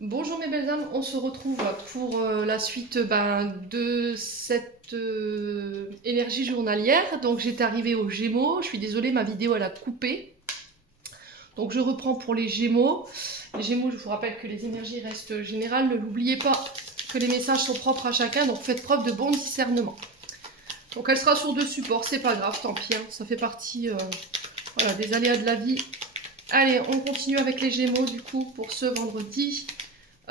Bonjour mes belles âmes, on se retrouve pour la suite de cette énergie journalière. Donc j'étais arrivée aux Gémeaux, je suis désolée, ma vidéo elle a coupé. Donc je reprends pour les Gémeaux. Les Gémeaux, je vous rappelle que les énergies restent générales, ne l'oubliez pas que les messages sont propres à chacun, donc faites preuve de bon discernement. Donc elle sera sur deux supports, c'est pas grave, tant pis, hein, ça fait partie voilà, des aléas de la vie. Allez, on continue avec les Gémeaux du coup pour ce vendredi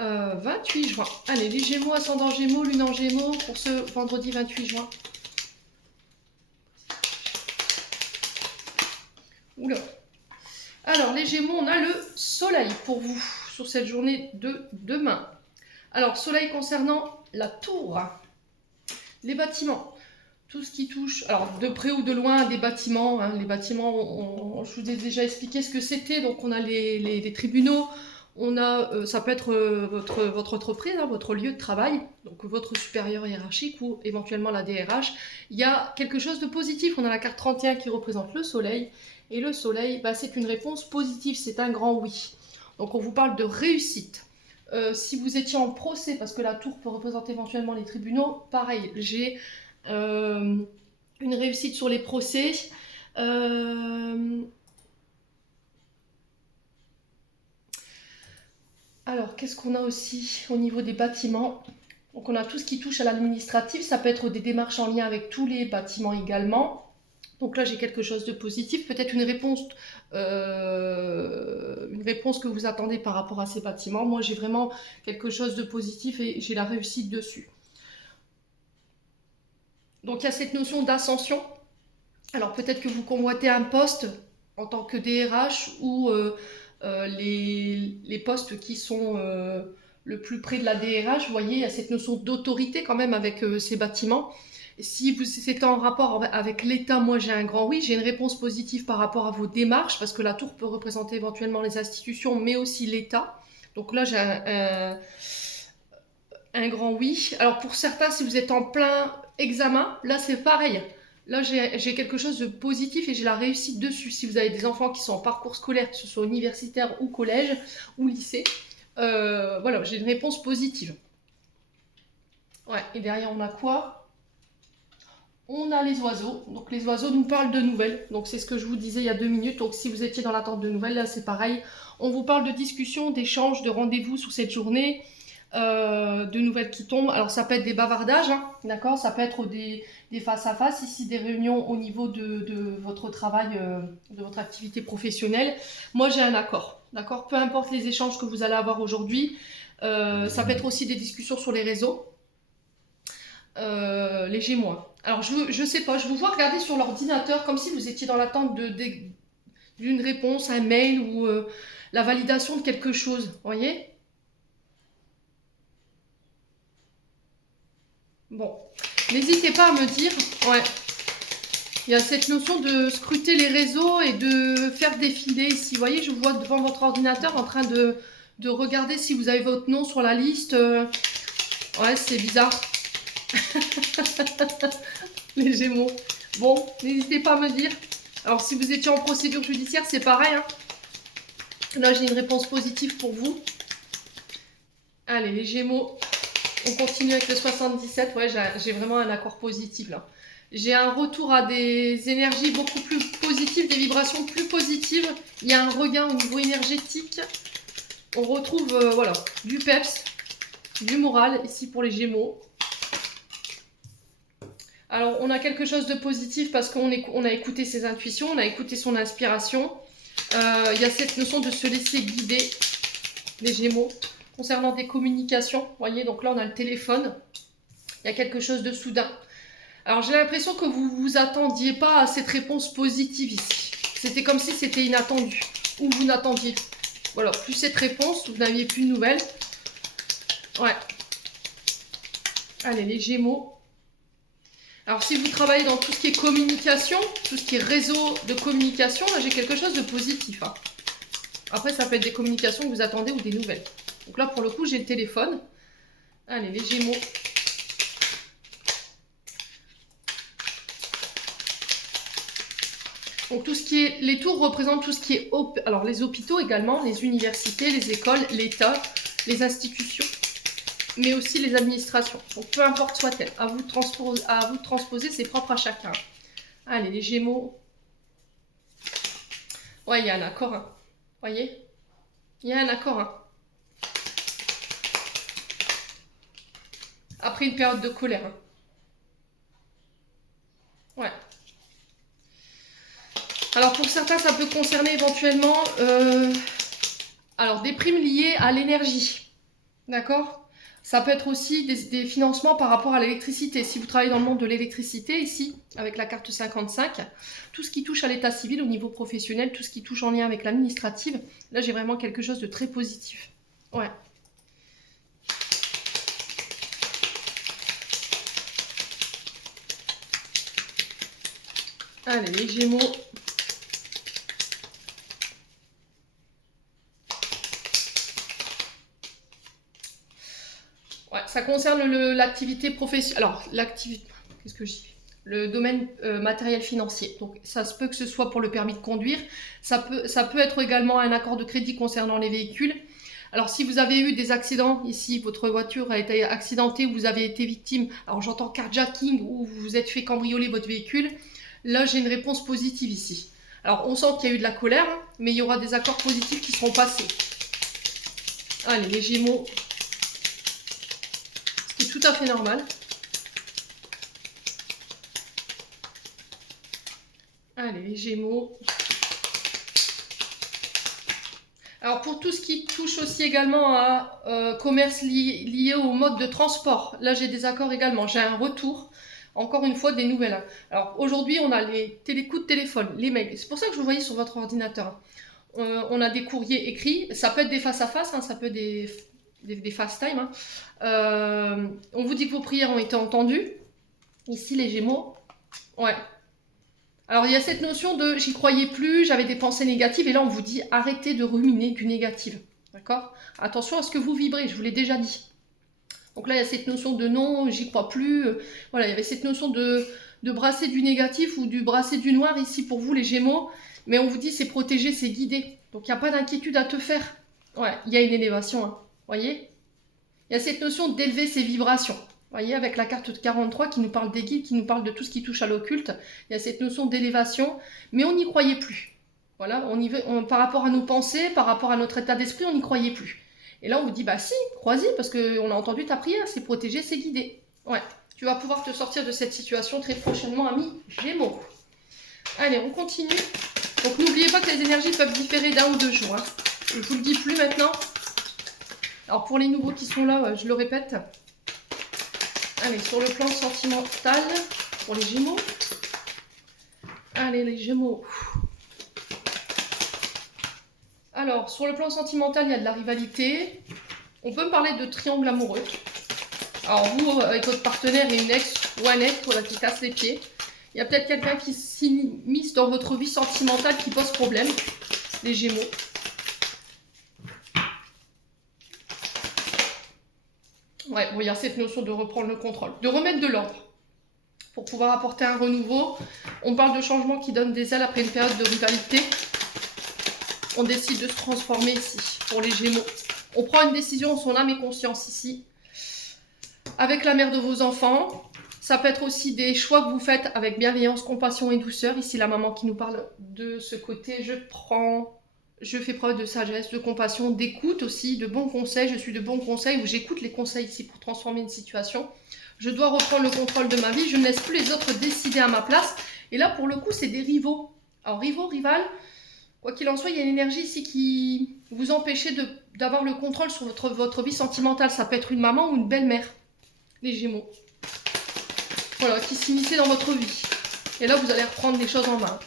28 juin. Allez, les Gémeaux, ascendant Gémeaux, lune en Gémeaux pour ce vendredi 28 juin. Oula. Alors, les Gémeaux, on a le soleil pour vous sur cette journée de demain. Alors, soleil concernant la tour, les bâtiments, tout ce qui touche, alors de près ou de loin, des bâtiments. Hein, les bâtiments, je vous ai déjà expliqué ce que c'était. Donc, on a les tribunaux. On a, ça peut être votre entreprise, hein, votre lieu de travail, donc votre supérieur hiérarchique ou éventuellement la DRH. Il y a quelque chose de positif. On a la carte 31 qui représente le soleil. Et le soleil, c'est une réponse positive, c'est un grand oui. Donc on vous parle de réussite. Si vous étiez en procès, parce que la tour peut représenter éventuellement les tribunaux, pareil, j'ai une réussite sur les procès. Alors, qu'est-ce qu'on a aussi au niveau des bâtiments? Donc, on a tout ce qui touche à l'administratif. Ça peut être des démarches en lien avec tous les bâtiments également. Donc là, j'ai quelque chose de positif. Peut-être une réponse que vous attendez par rapport à ces bâtiments. Moi, j'ai vraiment quelque chose de positif et j'ai la réussite dessus. Donc, il y a cette notion d'ascension. Alors, peut-être que vous convoitez un poste en tant que DRH ou les postes qui sont le plus près de la DRH, vous voyez, il y a cette notion d'autorité quand même avec ces bâtiments. Si c'est en rapport avec l'État, moi j'ai un grand oui, j'ai une réponse positive par rapport à vos démarches, parce que la tour peut représenter éventuellement les institutions, mais aussi l'État. Donc là j'ai un grand oui. Alors pour certains, si vous êtes en plein examen, là c'est pareil. Là, j'ai quelque chose de positif et j'ai la réussite dessus. Si vous avez des enfants qui sont en parcours scolaire, que ce soit universitaire ou collège ou lycée, voilà, j'ai une réponse positive. Ouais, et derrière, on a quoi? On a les oiseaux. Donc, les oiseaux nous parlent de nouvelles. Donc, c'est ce que je vous disais il y a 2 minutes. Donc, si vous étiez dans l'attente de nouvelles, là, c'est pareil. On vous parle de discussions, d'échanges, de rendez-vous sous cette journée. De nouvelles qui tombent. Alors ça peut être des bavardages, hein, d'accord. Ça peut être des face à face, ici des réunions au niveau de votre travail, de votre activité professionnelle. Moi j'ai un accord, d'accord. Peu importe les échanges que vous allez avoir aujourd'hui. Ça peut être aussi des discussions sur les réseaux. Les Gémeaux. Alors je sais pas, je vous vois regarder sur l'ordinateur comme si vous étiez dans l'attente d'une réponse, un mail ou la validation de quelque chose, vous voyez. Bon, n'hésitez pas à me dire, ouais, il y a cette notion de scruter les réseaux et de faire défiler ici. Vous voyez, je vous vois devant votre ordinateur en train de regarder si vous avez votre nom sur la liste. Ouais, c'est bizarre. Les Gémeaux. Bon, n'hésitez pas à me dire. Alors, si vous étiez en procédure judiciaire, c'est pareil. Hein. Là, j'ai une réponse positive pour vous. Allez, les Gémeaux. On continue avec le 77. Ouais, j'ai vraiment un accord positif là. J'ai un retour à des énergies beaucoup plus positives, des vibrations plus positives. Il y a un regain au niveau énergétique. On retrouve voilà, du peps, du moral ici pour les Gémeaux. Alors, on a quelque chose de positif parce qu'on a écouté ses intuitions, on a écouté son inspiration. Il y a cette notion de se laisser guider, les Gémeaux, concernant des communications. Vous voyez, donc là, on a le téléphone. Il y a quelque chose de soudain. Alors j'ai l'impression que vous vous attendiez pas à cette réponse positive ici. C'était comme si c'était inattendu. Ou vous n'attendiez. Voilà, plus cette réponse, vous n'aviez plus de nouvelles. Ouais. Allez, les Gémeaux. Alors si vous travaillez dans tout ce qui est communication, tout ce qui est réseau de communication, là j'ai quelque chose de positif. Hein. Après ça peut être des communications que vous attendez ou des nouvelles. Donc là pour le coup j'ai le téléphone. Allez, les Gémeaux. Donc tout ce qui est, les tours représentent tout ce qui est, alors les hôpitaux également, les universités, les écoles, l'État, les institutions, mais aussi les administrations. Donc peu importe soit-elle, à vous de transposer, c'est propre à chacun. Allez, les Gémeaux. Ouais, il y a un accord, hein. Voyez, il y a un accord, hein. Après une période de colère, hein. Ouais. Alors pour certains, ça peut concerner éventuellement alors des primes liées à l'énergie. D'accord? Ça peut être aussi des financements par rapport à l'électricité. Si vous travaillez dans le monde de l'électricité, ici, avec la carte 55, tout ce qui touche à l'état civil au niveau professionnel, tout ce qui touche en lien avec l'administrative, là j'ai vraiment quelque chose de très positif. Ouais. Allez, les Gémeaux. Ouais, ça concerne l'activité professionnelle. Alors, l'activité. Qu'est-ce que je dis? Le domaine matériel financier. Donc, ça se peut que ce soit pour le permis de conduire. Ça peut être également un accord de crédit concernant les véhicules. Alors, si vous avez eu des accidents, ici, votre voiture a été accidentée, ou vous avez été victime, alors j'entends carjacking, ou vous vous êtes fait cambrioler votre véhicule, là, j'ai une réponse positive ici. Alors, on sent qu'il y a eu de la colère, hein, mais il y aura des accords positifs qui seront passés. Allez, les Gémeaux. C'est tout à fait normal. Allez, les Gémeaux. Alors pour tout ce qui touche aussi également à commerce lié au mode de transport, là j'ai des accords également, j'ai un retour, encore une fois des nouvelles. Alors aujourd'hui on a les coups de téléphone, les mails, c'est pour ça que je vous voyais sur votre ordinateur. On a des courriers écrits, ça peut être des face à face, hein, ça peut être des FaceTime. Hein. On vous dit que vos prières ont été entendues. Ici les Gémeaux, ouais. Alors il y a cette notion de j'y croyais plus, j'avais des pensées négatives, et là on vous dit arrêtez de ruminer du négatif. D'accord? Attention à ce que vous vibrez, je vous l'ai déjà dit. Donc là il y a cette notion de non, j'y crois plus. Voilà, il y avait cette notion de brasser du négatif ou du brasser du noir ici pour vous les Gémeaux, mais on vous dit c'est protégé, c'est guidé. Donc il n'y a pas d'inquiétude à te faire. Ouais, il y a une élévation, hein. Voyez? Il y a cette notion d'élever ses vibrations. Vous voyez, avec la carte de 43 qui nous parle des guides, qui nous parle de tout ce qui touche à l'occulte, il y a cette notion d'élévation, mais on n'y croyait plus. Voilà, par rapport à nos pensées, par rapport à notre état d'esprit, on n'y croyait plus. Et là, on vous dit, bah si, crois-y, parce qu'on a entendu ta prière, c'est protégé, c'est guidé. Ouais, tu vas pouvoir te sortir de cette situation très prochainement, ami Gémeaux. Allez, on continue. Donc n'oubliez pas que les énergies peuvent différer d'un ou deux jours. Hein. Je ne vous le dis plus maintenant. Alors pour les nouveaux qui sont là, je le répète. Allez, sur le plan sentimental, pour les Gémeaux. Allez, les Gémeaux. Alors, sur le plan sentimental, il y a de la rivalité. On peut parler de triangle amoureux. Alors, vous, avec votre partenaire et une ex ou un ex voilà, qui casse les pieds. Il y a peut-être quelqu'un qui s'immisce dans votre vie sentimentale qui pose problème. Les Gémeaux. Ouais, bon, il y a cette notion de reprendre le contrôle, de remettre de l'ordre pour pouvoir apporter un renouveau. On parle de changement qui donne des ailes après une période de rivalité. On décide de se transformer ici, pour les Gémeaux. On prend une décision en son âme et conscience ici, avec la mère de vos enfants. Ça peut être aussi des choix que vous faites avec bienveillance, compassion et douceur. Ici, la maman qui nous parle de ce côté, je fais preuve de sagesse, de compassion, d'écoute aussi, de bons conseils. Je suis de bons conseils, où j'écoute les conseils ici pour transformer une situation. Je dois reprendre le contrôle de ma vie. Je ne laisse plus les autres décider à ma place. Et là, pour le coup, c'est des rivaux. Alors, rivaux, rivales, quoi qu'il en soit, il y a une énergie ici qui vous empêche d'avoir le contrôle sur votre vie sentimentale. Ça peut être une maman ou une belle-mère, les Gémeaux. Voilà, qui s'immisçaient dans votre vie. Et là, vous allez reprendre les choses en main.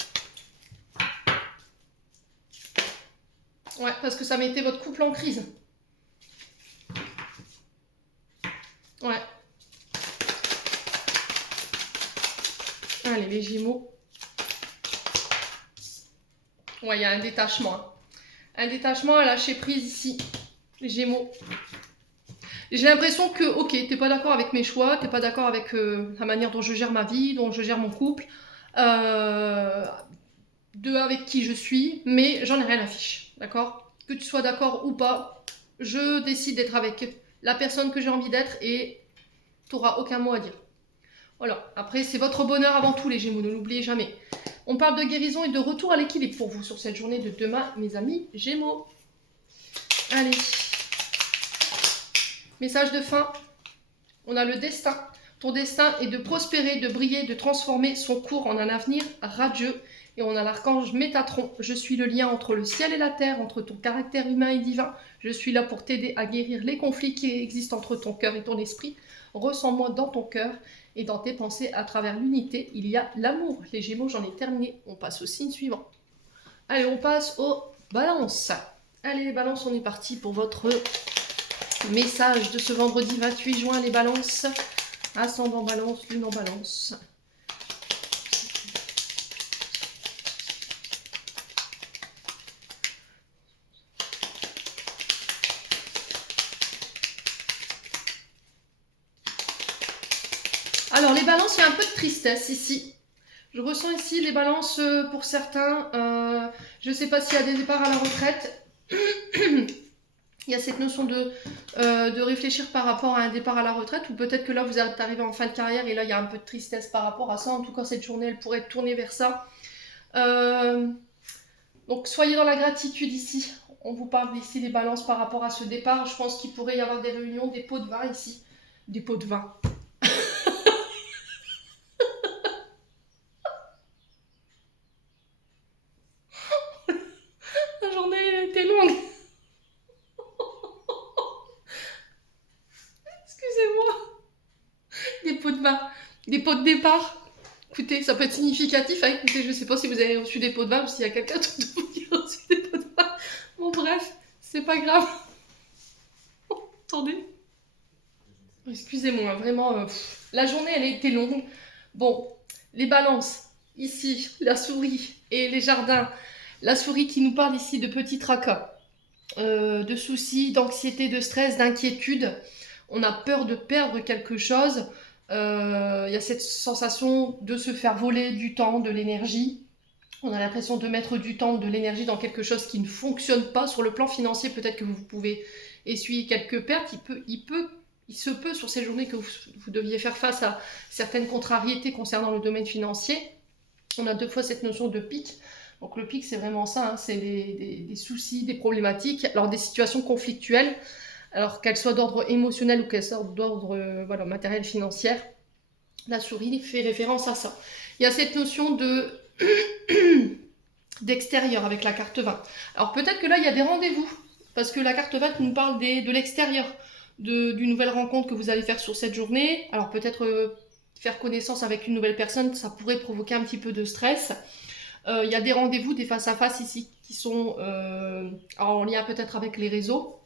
Ouais, parce que ça mettait votre couple en crise. Ouais. Allez, les Gémeaux. Ouais, il y a un détachement. Hein. Un détachement à lâcher prise ici. Les Gémeaux. J'ai l'impression que, ok, t'es pas d'accord avec mes choix, t'es pas d'accord avec la manière dont je gère ma vie, dont je gère mon couple, avec qui je suis, mais j'en ai rien à fiche, d'accord? Que tu sois d'accord ou pas, je décide d'être avec la personne que j'ai envie d'être et tu n'auras aucun mot à dire. Voilà, après c'est votre bonheur avant tout les Gémeaux, ne l'oubliez jamais. On parle de guérison et de retour à l'équilibre pour vous sur cette journée de demain, mes amis Gémeaux. Allez, message de fin, on a le destin. Ton destin est de prospérer, de briller, de transformer son cours en un avenir radieux. Et on a l'archange Métatron. Je suis le lien entre le ciel et la terre, entre ton caractère humain et divin. Je suis là pour t'aider à guérir les conflits qui existent entre ton cœur et ton esprit. Ressens-moi dans ton cœur et dans tes pensées à travers l'unité. Il y a l'amour. Les Gémeaux, j'en ai terminé. On passe au signe suivant. Allez, on passe aux balances. Allez, les balances, on est parti pour votre message de ce vendredi 28 juin, les balances. Ascendant balance, lune en balance. Alors, les balances, il y a un peu de tristesse ici. Je ressens ici les balances pour certains. Je ne sais pas s'il y a des départs à la retraite. Il y a cette notion de réfléchir par rapport à un départ à la retraite, ou peut-être que là vous êtes arrivé en fin de carrière et là il y a un peu de tristesse par rapport à ça. En tout cas, cette journée elle pourrait être tournée vers ça. Donc soyez dans la gratitude ici. On vous parle ici des balances par rapport à ce départ. Je pense qu'il pourrait y avoir des réunions, des pots de vin ici. Des pots de vin. La journée elle était longue. Excusez-moi. Des pots de vin. Des pots de départ. Écoutez, ça peut être significatif. Hein. Écoutez, je ne sais pas si vous avez reçu des pots de vin ou s'il y a quelqu'un d'autre de vous qui a reçu des pots de vin. Bon, bref, c'est pas grave. Attendez. Excusez-moi, vraiment, la journée, elle a été longue. Bon, les balances, ici, la souris et les jardins. La souris qui nous parle ici de petits tracas, de soucis, d'anxiété, de stress, d'inquiétude. On a peur de perdre quelque chose. Il y a cette sensation de se faire voler du temps, de l'énergie. On a l'impression de mettre du temps, de l'énergie dans quelque chose qui ne fonctionne pas. Sur le plan financier, peut-être que vous pouvez essuyer quelques pertes. Il se peut sur ces journées que vous deviez faire face à certaines contrariétés concernant le domaine financier. On a deux fois cette notion de pic. Donc le pic, c'est vraiment ça, hein, c'est des soucis, des problématiques, alors des situations conflictuelles, alors qu'elles soient d'ordre émotionnel ou qu'elles soient d'ordre voilà, matériel, financière. La souris fait référence à ça. Il y a cette notion d'extérieur avec la carte 20. Alors peut-être que là, il y a des rendez-vous, parce que la carte 20 nous parle de l'extérieur, d'une nouvelle rencontre que vous allez faire sur cette journée. Alors peut-être faire connaissance avec une nouvelle personne, ça pourrait provoquer un petit peu de stress. Il y a des rendez-vous, des face-à-face ici, qui sont en lien peut-être avec les réseaux.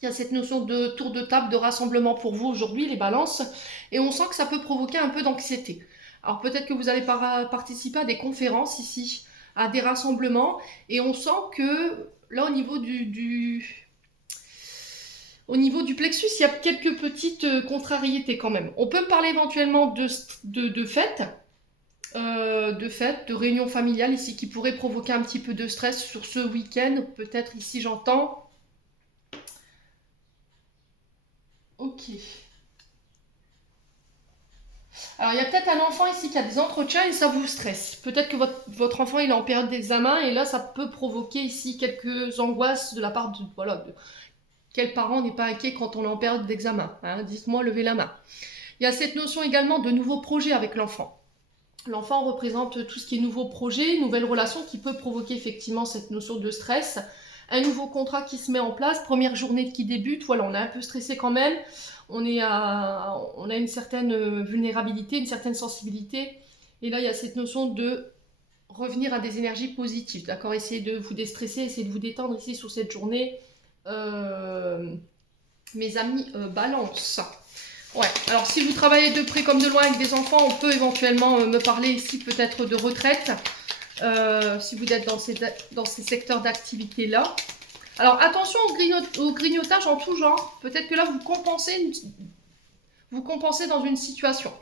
Il y a cette notion de tour de table, de rassemblement pour vous aujourd'hui, les balances. Et on sent que ça peut provoquer un peu d'anxiété. Alors peut-être que vous allez participer à des conférences ici, à des rassemblements. Et on sent que là, au niveau du plexus, il y a quelques petites contrariétés quand même. On peut parler éventuellement de fêtes. De réunions familiales ici qui pourraient provoquer un petit peu de stress sur ce week-end. Peut-être ici j'entends. Ok. Alors il y a peut-être un enfant ici qui a des entretiens et ça vous stresse. Peut-être que votre enfant il est en période d'examen et là ça peut provoquer ici quelques angoisses de la part de... Voilà, quel parent n'est pas inquiet quand on est en période d'examen, hein? Dites-moi, levez la main. Il y a cette notion également de nouveaux projets avec l'enfant. L'enfant représente tout ce qui est nouveaux projets, nouvelles relations qui peut provoquer effectivement cette notion de stress. Un nouveau contrat qui se met en place, première journée qui débute, voilà, on est un peu stressé quand même. On a une certaine vulnérabilité, une certaine sensibilité. Et là, il y a cette notion de revenir à des énergies positives, d'accord? Essayez de vous déstresser, essayez de vous détendre ici sur cette journée. Mes amis, balance. Ouais, alors si vous travaillez de près comme de loin avec des enfants, on peut éventuellement me parler ici peut-être de retraite, si vous êtes dans ces secteurs d'activité-là. Alors attention au grignotage en tout genre, peut-être que là vous compensez dans une situation.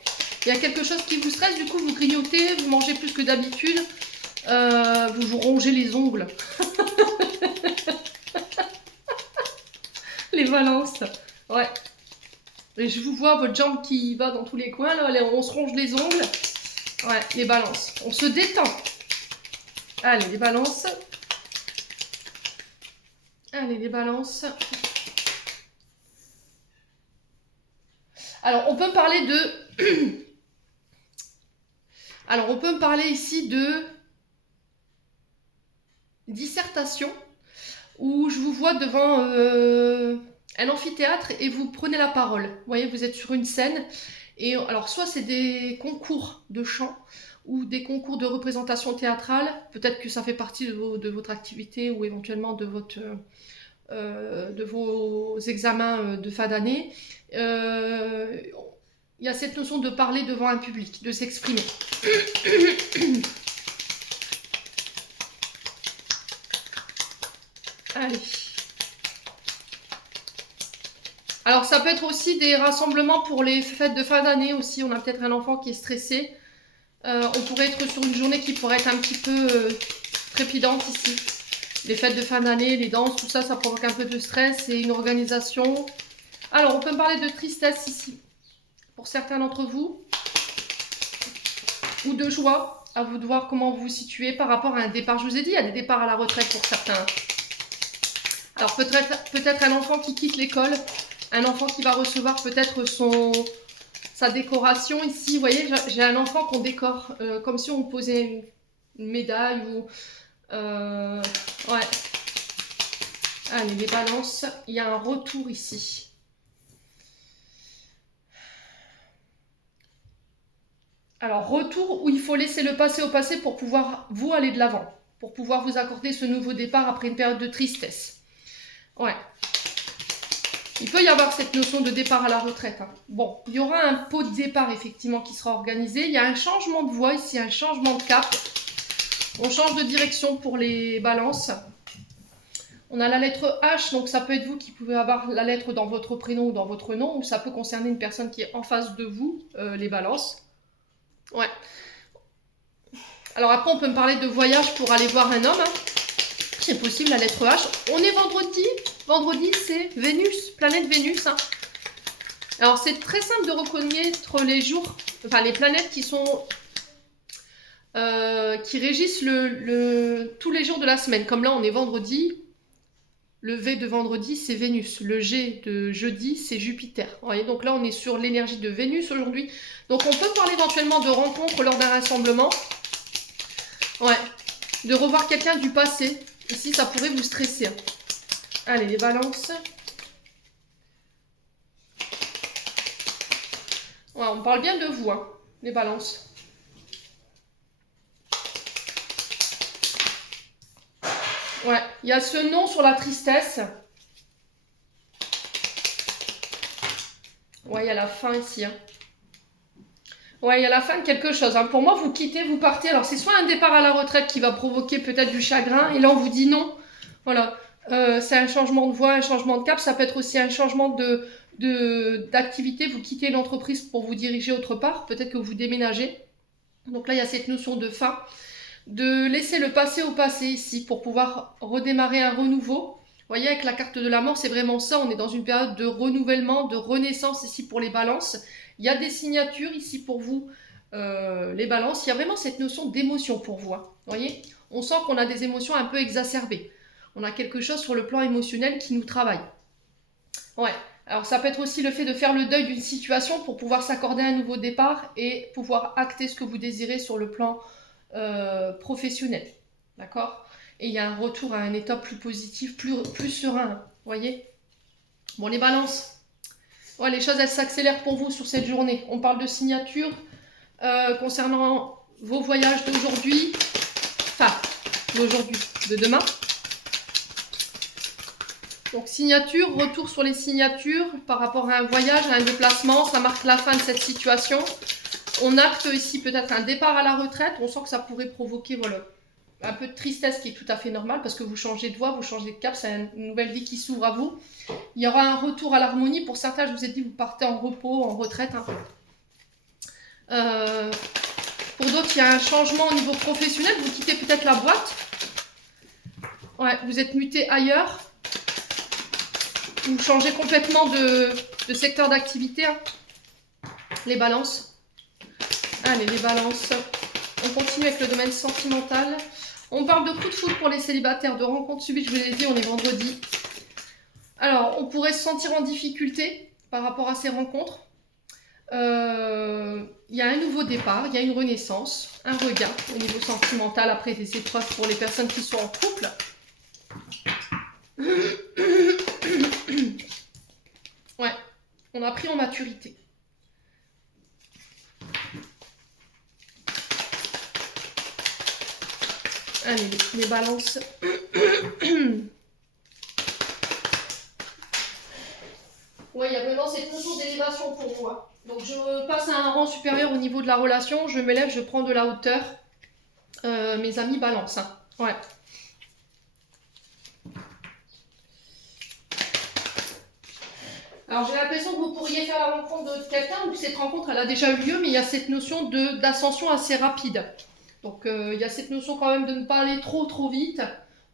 Il y a quelque chose qui vous stresse, du coup vous grignotez, vous mangez plus que d'habitude, vous rongez les ongles. Les balances. Ouais. Et je vous vois votre jambe qui va dans tous les coins, là. On se ronge les ongles. Ouais, les balances. On se détend. Allez, les balances. Allez, les balances. Alors, on peut me parler de... Alors, on peut me parler ici de dissertation, où je vous vois devant un amphithéâtre et vous prenez la parole. Vous voyez, vous êtes sur une scène. Et alors, soit c'est des concours de chant ou des concours de représentation théâtrale. Peut-être que ça fait partie de votre activité ou éventuellement de vos examens de fin d'année. Il y a cette notion de parler devant un public, de s'exprimer. Allez. Alors ça peut être aussi des rassemblements pour les fêtes de fin d'année aussi. On a peut-être un enfant qui est stressé. On pourrait être sur une journée qui pourrait être un petit peu trépidante ici. Les fêtes de fin d'année, les danses, tout ça, ça provoque un peu de stress et une organisation. Alors on peut me parler de tristesse ici. Pour certains d'entre vous. Ou de joie. À vous de voir comment vous vous situez par rapport à un départ. Je vous ai dit, il y a des départs à la retraite pour certains. Alors peut-être un enfant qui quitte l'école, un enfant qui va recevoir peut-être sa décoration ici. Vous voyez, j'ai un enfant qu'on décore comme si on posait une médaille ou... ouais. Allez, les balances. Il y a un retour ici. Alors, retour où il faut laisser le passé au passé pour pouvoir vous aller de l'avant. Pour pouvoir vous accorder ce nouveau départ après une période de tristesse. Ouais. Il peut y avoir cette notion de départ à la retraite. Hein. Bon, il y aura un pot de départ effectivement qui sera organisé. Il y a un changement de voie ici, un changement de cap. On change de direction pour les balances. On a la lettre H, donc ça peut être vous qui pouvez avoir la lettre dans votre prénom ou dans votre nom, ou ça peut concerner une personne qui est en face de vous, les balances. Ouais. Alors après, on peut me parler de voyage pour aller voir un homme. Hein. C'est possible, la lettre H. On est vendredi. Vendredi, c'est Vénus, planète Vénus. Hein. Alors, c'est très simple de reconnaître les jours, enfin les planètes qui sont... qui régissent tous les jours de la semaine. Comme là, on est vendredi. Le V de vendredi, c'est Vénus. Le G de jeudi, c'est Jupiter. Vous voyez, donc là, on est sur l'énergie de Vénus aujourd'hui. Donc, on peut parler éventuellement de rencontres lors d'un rassemblement. Ouais. De revoir quelqu'un du passé. Ici, ça pourrait vous stresser. Hein. Allez, les balances. Ouais, on parle bien de vous, hein, les balances. Ouais, il y a ce nom sur la tristesse. Ouais, il y a la fin ici. Hein. Ouais, il y a la fin de quelque chose. Hein. Pour moi, vous quittez, vous partez. Alors, c'est soit un départ à la retraite qui va provoquer peut-être du chagrin. Et là, on vous dit non. Voilà. C'est un changement de voie, un changement de cap. Ça peut être aussi un changement d'activité. Vous quittez l'entreprise pour vous diriger autre part. Peut-être que vous déménagez. Donc là, il y a cette notion de fin. De laisser le passé au passé ici pour pouvoir redémarrer un renouveau. Vous voyez, avec la carte de la mort, c'est vraiment ça. On est dans une période de renouvellement, de renaissance ici pour les balances. Il y a des signatures ici pour vous, les balances. Il y a vraiment cette notion d'émotion pour vous. Hein. Vous voyez, on sent qu'on a des émotions un peu exacerbées. On a quelque chose sur le plan émotionnel qui nous travaille. Ouais. Alors, ça peut être aussi le fait de faire le deuil d'une situation pour pouvoir s'accorder un nouveau départ et pouvoir acter ce que vous désirez sur le plan professionnel. D'accord ? Et il y a un retour à un état plus positif, plus serein. Vous voyez ? Bon, les balances. Ouais, les choses, elles s'accélèrent pour vous sur cette journée. On parle de signature concernant vos voyages d'aujourd'hui. Enfin, d'aujourd'hui, de demain. Donc, signature, retour sur les signatures par rapport à un voyage, à un déplacement. Ça marque la fin de cette situation. On acte ici peut-être un départ à la retraite. On sent que ça pourrait provoquer voilà, un peu de tristesse qui est tout à fait normal parce que vous changez de voie, vous changez de cap. C'est une nouvelle vie qui s'ouvre à vous. Il y aura un retour à l'harmonie. Pour certains, je vous ai dit, vous partez en repos, en retraite. Hein. Pour d'autres, il y a un changement au niveau professionnel. Vous quittez peut-être la boîte. Ouais, vous êtes muté ailleurs. Vous changez complètement de secteur d'activité, hein. Les balances. Allez, les balances. On continue avec le domaine sentimental. On parle de coup de foudre pour les célibataires, de rencontres subites, je vous l'ai dit, on est vendredi. Alors, on pourrait se sentir en difficulté par rapport à ces rencontres. Il y a un nouveau départ, il y a une renaissance, un regain au niveau sentimental après des épreuves pour les personnes qui sont en couple. Ouais, on a pris en maturité. Allez, les balances. Oui, il y a vraiment cette notion d'élévation pour moi. Donc je passe à un rang supérieur au niveau de la relation, je m'élève, je prends de la hauteur. Mes amis balance, hein. Ouais. Alors j'ai l'impression que vous pourriez faire la rencontre de quelqu'un ou que cette rencontre elle a déjà eu lieu, mais il y a cette notion d'ascension assez rapide. Donc il y a cette notion quand même de ne pas aller trop vite.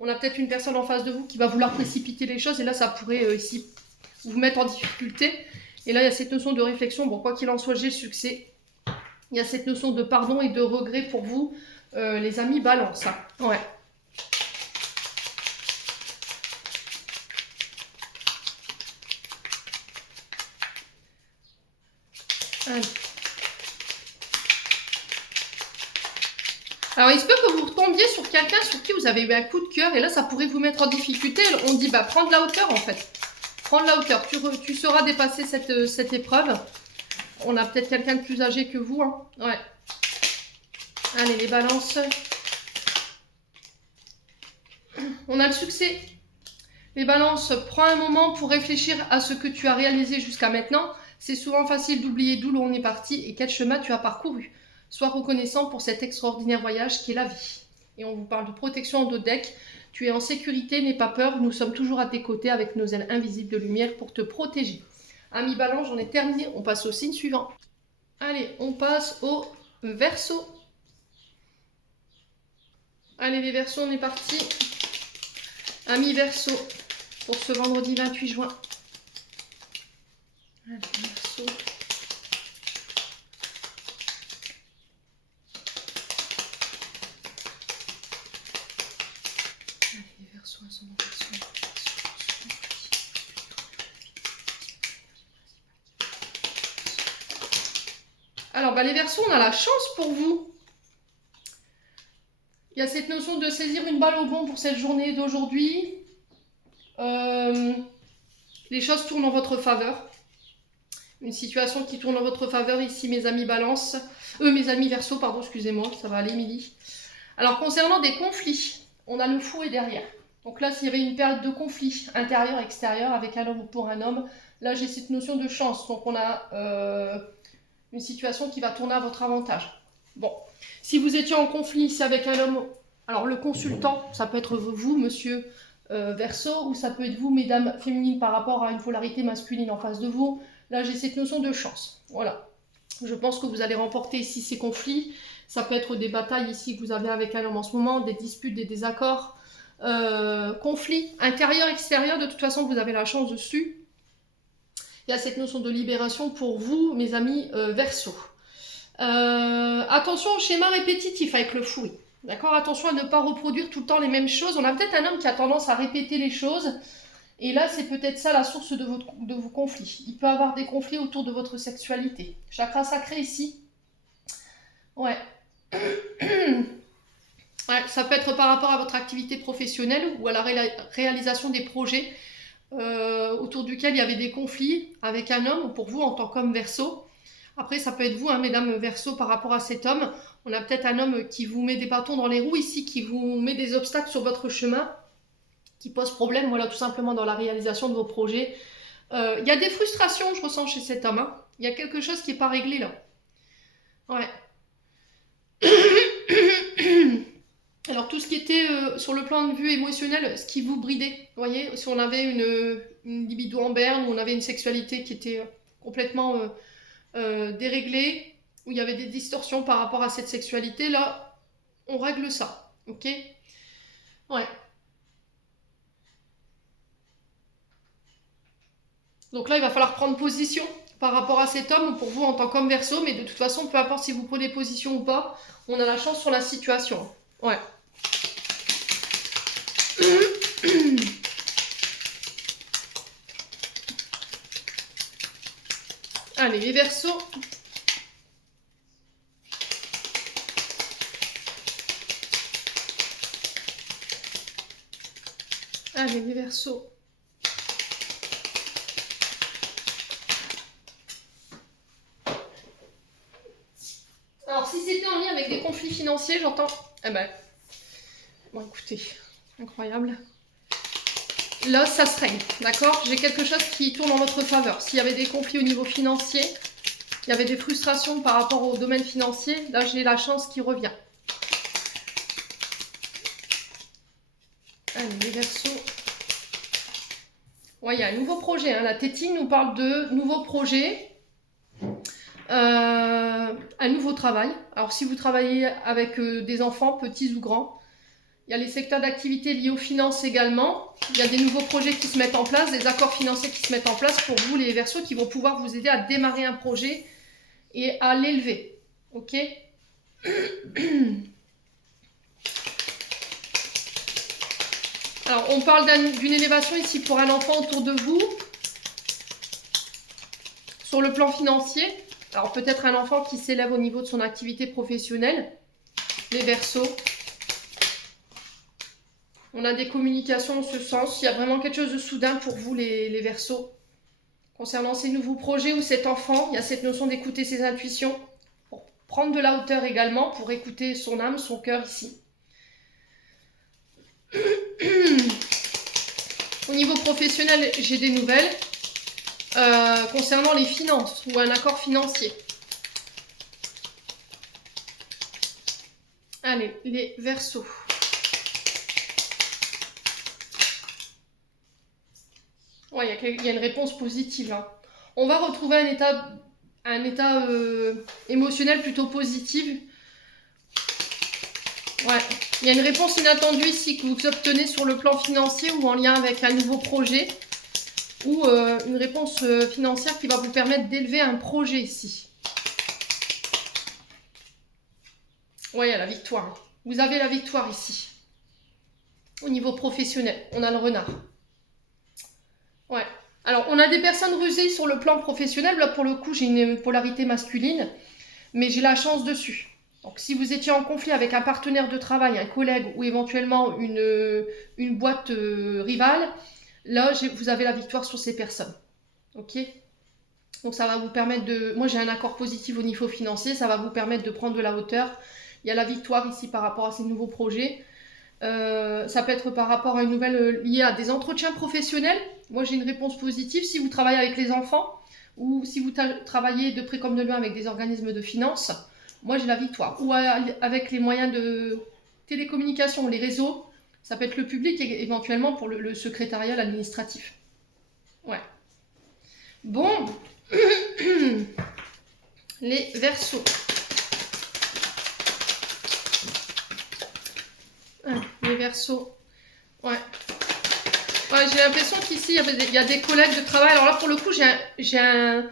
On a peut-être une personne en face de vous qui va vouloir précipiter les choses et là ça pourrait ici vous mettre en difficulté. Et là il y a cette notion de réflexion, bon quoi qu'il en soit j'ai le succès. Il y a cette notion de pardon et de regret pour vous, les amis balance, hein. Ouais. Allez. Alors, il se peut que vous retombiez sur quelqu'un sur qui vous avez eu un coup de cœur et là, ça pourrait vous mettre en difficulté. On dit, bah, prends de la hauteur en fait. Prends de la hauteur. Tu sauras dépasser cette épreuve. On a peut-être quelqu'un de plus âgé que vous, hein. Ouais. Allez, les balances. On a le succès. Les balances, prends un moment pour réfléchir à ce que tu as réalisé jusqu'à maintenant. C'est souvent facile d'oublier d'où l'on est parti et quel chemin tu as parcouru. Sois reconnaissant pour cet extraordinaire voyage qui est la vie. Et on vous parle de protection en dos de deck. Tu es en sécurité, n'aie pas peur. Nous sommes toujours à tes côtés avec nos ailes invisibles de lumière pour te protéger. Amis Balance, j'en ai terminé. On passe au signe suivant. Allez, on passe au Verseau. Allez les Verseaux, on est parti. Amis Verseau, pour ce vendredi 28 juin. Allez, Verseau. Allez, les Verseaux, ascendant Verseau. Alors, bah, les Verseaux, on a la chance pour vous. Il y a cette notion de saisir une balle au bond pour cette journée d'aujourd'hui. Les choses tournent en votre faveur. Une situation qui tourne en votre faveur ici, mes amis Balance. Mes amis Verseau, pardon, excusez-moi, ça va aller, Émilie. Alors, concernant des conflits, on a le fouet derrière. Donc là, s'il y avait une période de conflit intérieur-extérieur avec un homme ou pour un homme, là, j'ai cette notion de chance. Donc, on a une situation qui va tourner à votre avantage. Bon, si vous étiez en conflit ici avec un homme, alors le consultant, ça peut être vous, monsieur Verseau, ou ça peut être vous, mesdames féminines, par rapport à une polarité masculine en face de vous. Là, j'ai cette notion de chance. Voilà. Je pense que vous allez remporter ici ces conflits. Ça peut être des batailles ici que vous avez avec un homme en ce moment, des disputes, des désaccords, conflits intérieur, extérieur. De toute façon, vous avez la chance dessus. Il y a cette notion de libération pour vous, mes amis Verseau. Attention au schéma répétitif avec le fouet. D'accord? Attention à ne pas reproduire tout le temps les mêmes choses. On a peut-être un homme qui a tendance à répéter les choses. Et là, c'est peut-être ça la source de vos conflits. Il peut y avoir des conflits autour de votre sexualité. Chakra sacré ici. Ouais. Ouais, ça peut être par rapport à votre activité professionnelle ou à la réalisation des projets autour duquel il y avait des conflits avec un homme ou pour vous en tant qu'homme Verseau. Après, ça peut être vous, hein, mesdames Verseau, par rapport à cet homme. On a peut-être un homme qui vous met des bâtons dans les roues ici, qui vous met des obstacles sur votre chemin, qui pose problème, voilà, tout simplement dans la réalisation de vos projets. Il y a des frustrations, je ressens chez cet homme, hein. Il y a quelque chose qui n'est pas réglé là. Ouais. Alors tout ce qui était sur le plan de vue émotionnel, ce qui vous bridait, vous voyez, si on avait une libido en berne, ou on avait une sexualité qui était complètement déréglée, où il y avait des distorsions par rapport à cette sexualité, là, on règle ça, ok? Ouais. Donc là, il va falloir prendre position par rapport à cet homme ou pour vous en tant qu'homme Verseau, mais de toute façon, peu importe si vous prenez position ou pas, on a la chance sur la situation. Ouais. Allez, les Verseaux. Allez, les Verseaux. Alors, si c'était en lien avec des conflits financiers, j'entends... Eh ben, bon, écoutez, incroyable. Là, ça se règle, d'accord? J'ai quelque chose qui tourne en votre faveur. S'il y avait des conflits au niveau financier, il y avait des frustrations par rapport au domaine financier, là, j'ai la chance qui revient. Allez, les Verseaux. Ouais, il y a un nouveau projet, hein. La tétine nous parle de nouveaux projets. Un nouveau travail. Alors si vous travaillez avec des enfants, petits ou grands, il y a les secteurs d'activité liés aux finances également. Il y a des nouveaux projets qui se mettent en place, des accords financiers qui se mettent en place pour vous les Verseaux qui vont pouvoir vous aider à démarrer un projet et à l'élever. Ok? Alors on parle d'une élévation ici pour un enfant autour de vous sur le plan financier. Alors peut-être un enfant qui s'élève au niveau de son activité professionnelle, les Verseaux. On a des communications en ce sens. Il y a vraiment quelque chose de soudain pour vous les Verseaux. Concernant ces nouveaux projets ou cet enfant, il y a cette notion d'écouter ses intuitions. Pour prendre de la hauteur également, pour écouter son âme, son cœur ici. Au niveau professionnel, j'ai des nouvelles. Concernant les finances ou un accord financier. Allez, les Verseaux. Ouais, il y a une réponse positive. Hein. On va retrouver un état émotionnel plutôt positif. Ouais, il y a une réponse inattendue ici que vous obtenez sur le plan financier ou en lien avec un nouveau projet. Ou une réponse financière qui va vous permettre d'élever un projet ici. Oui, il y a la victoire. Vous avez la victoire ici. Au niveau professionnel, on a le renard. Ouais. Alors, on a des personnes rusées sur le plan professionnel. Là, pour le coup, j'ai une polarité masculine, mais j'ai la chance dessus. Donc, si vous étiez en conflit avec un partenaire de travail, un collègue ou éventuellement une boîte rivale, là, vous avez la victoire sur ces personnes. Ok? Donc, ça va vous permettre de... Moi, j'ai un accord positif au niveau financier. Ça va vous permettre de prendre de la hauteur. Il y a la victoire ici par rapport à ces nouveaux projets. Ça peut être par rapport à une nouvelle liée à des entretiens professionnels. Moi, j'ai une réponse positive. Si vous travaillez avec les enfants ou si vous travaillez de près comme de loin avec des organismes de finances, moi, j'ai la victoire. Ou avec les moyens de télécommunication, les réseaux, ça peut être le public et éventuellement pour le secrétariat administratif. Ouais. Bon. Les Verseaux. Les Verseaux. Ouais. Ouais, j'ai l'impression qu'ici, il y a des collègues de travail. Alors là, pour le coup, j'ai un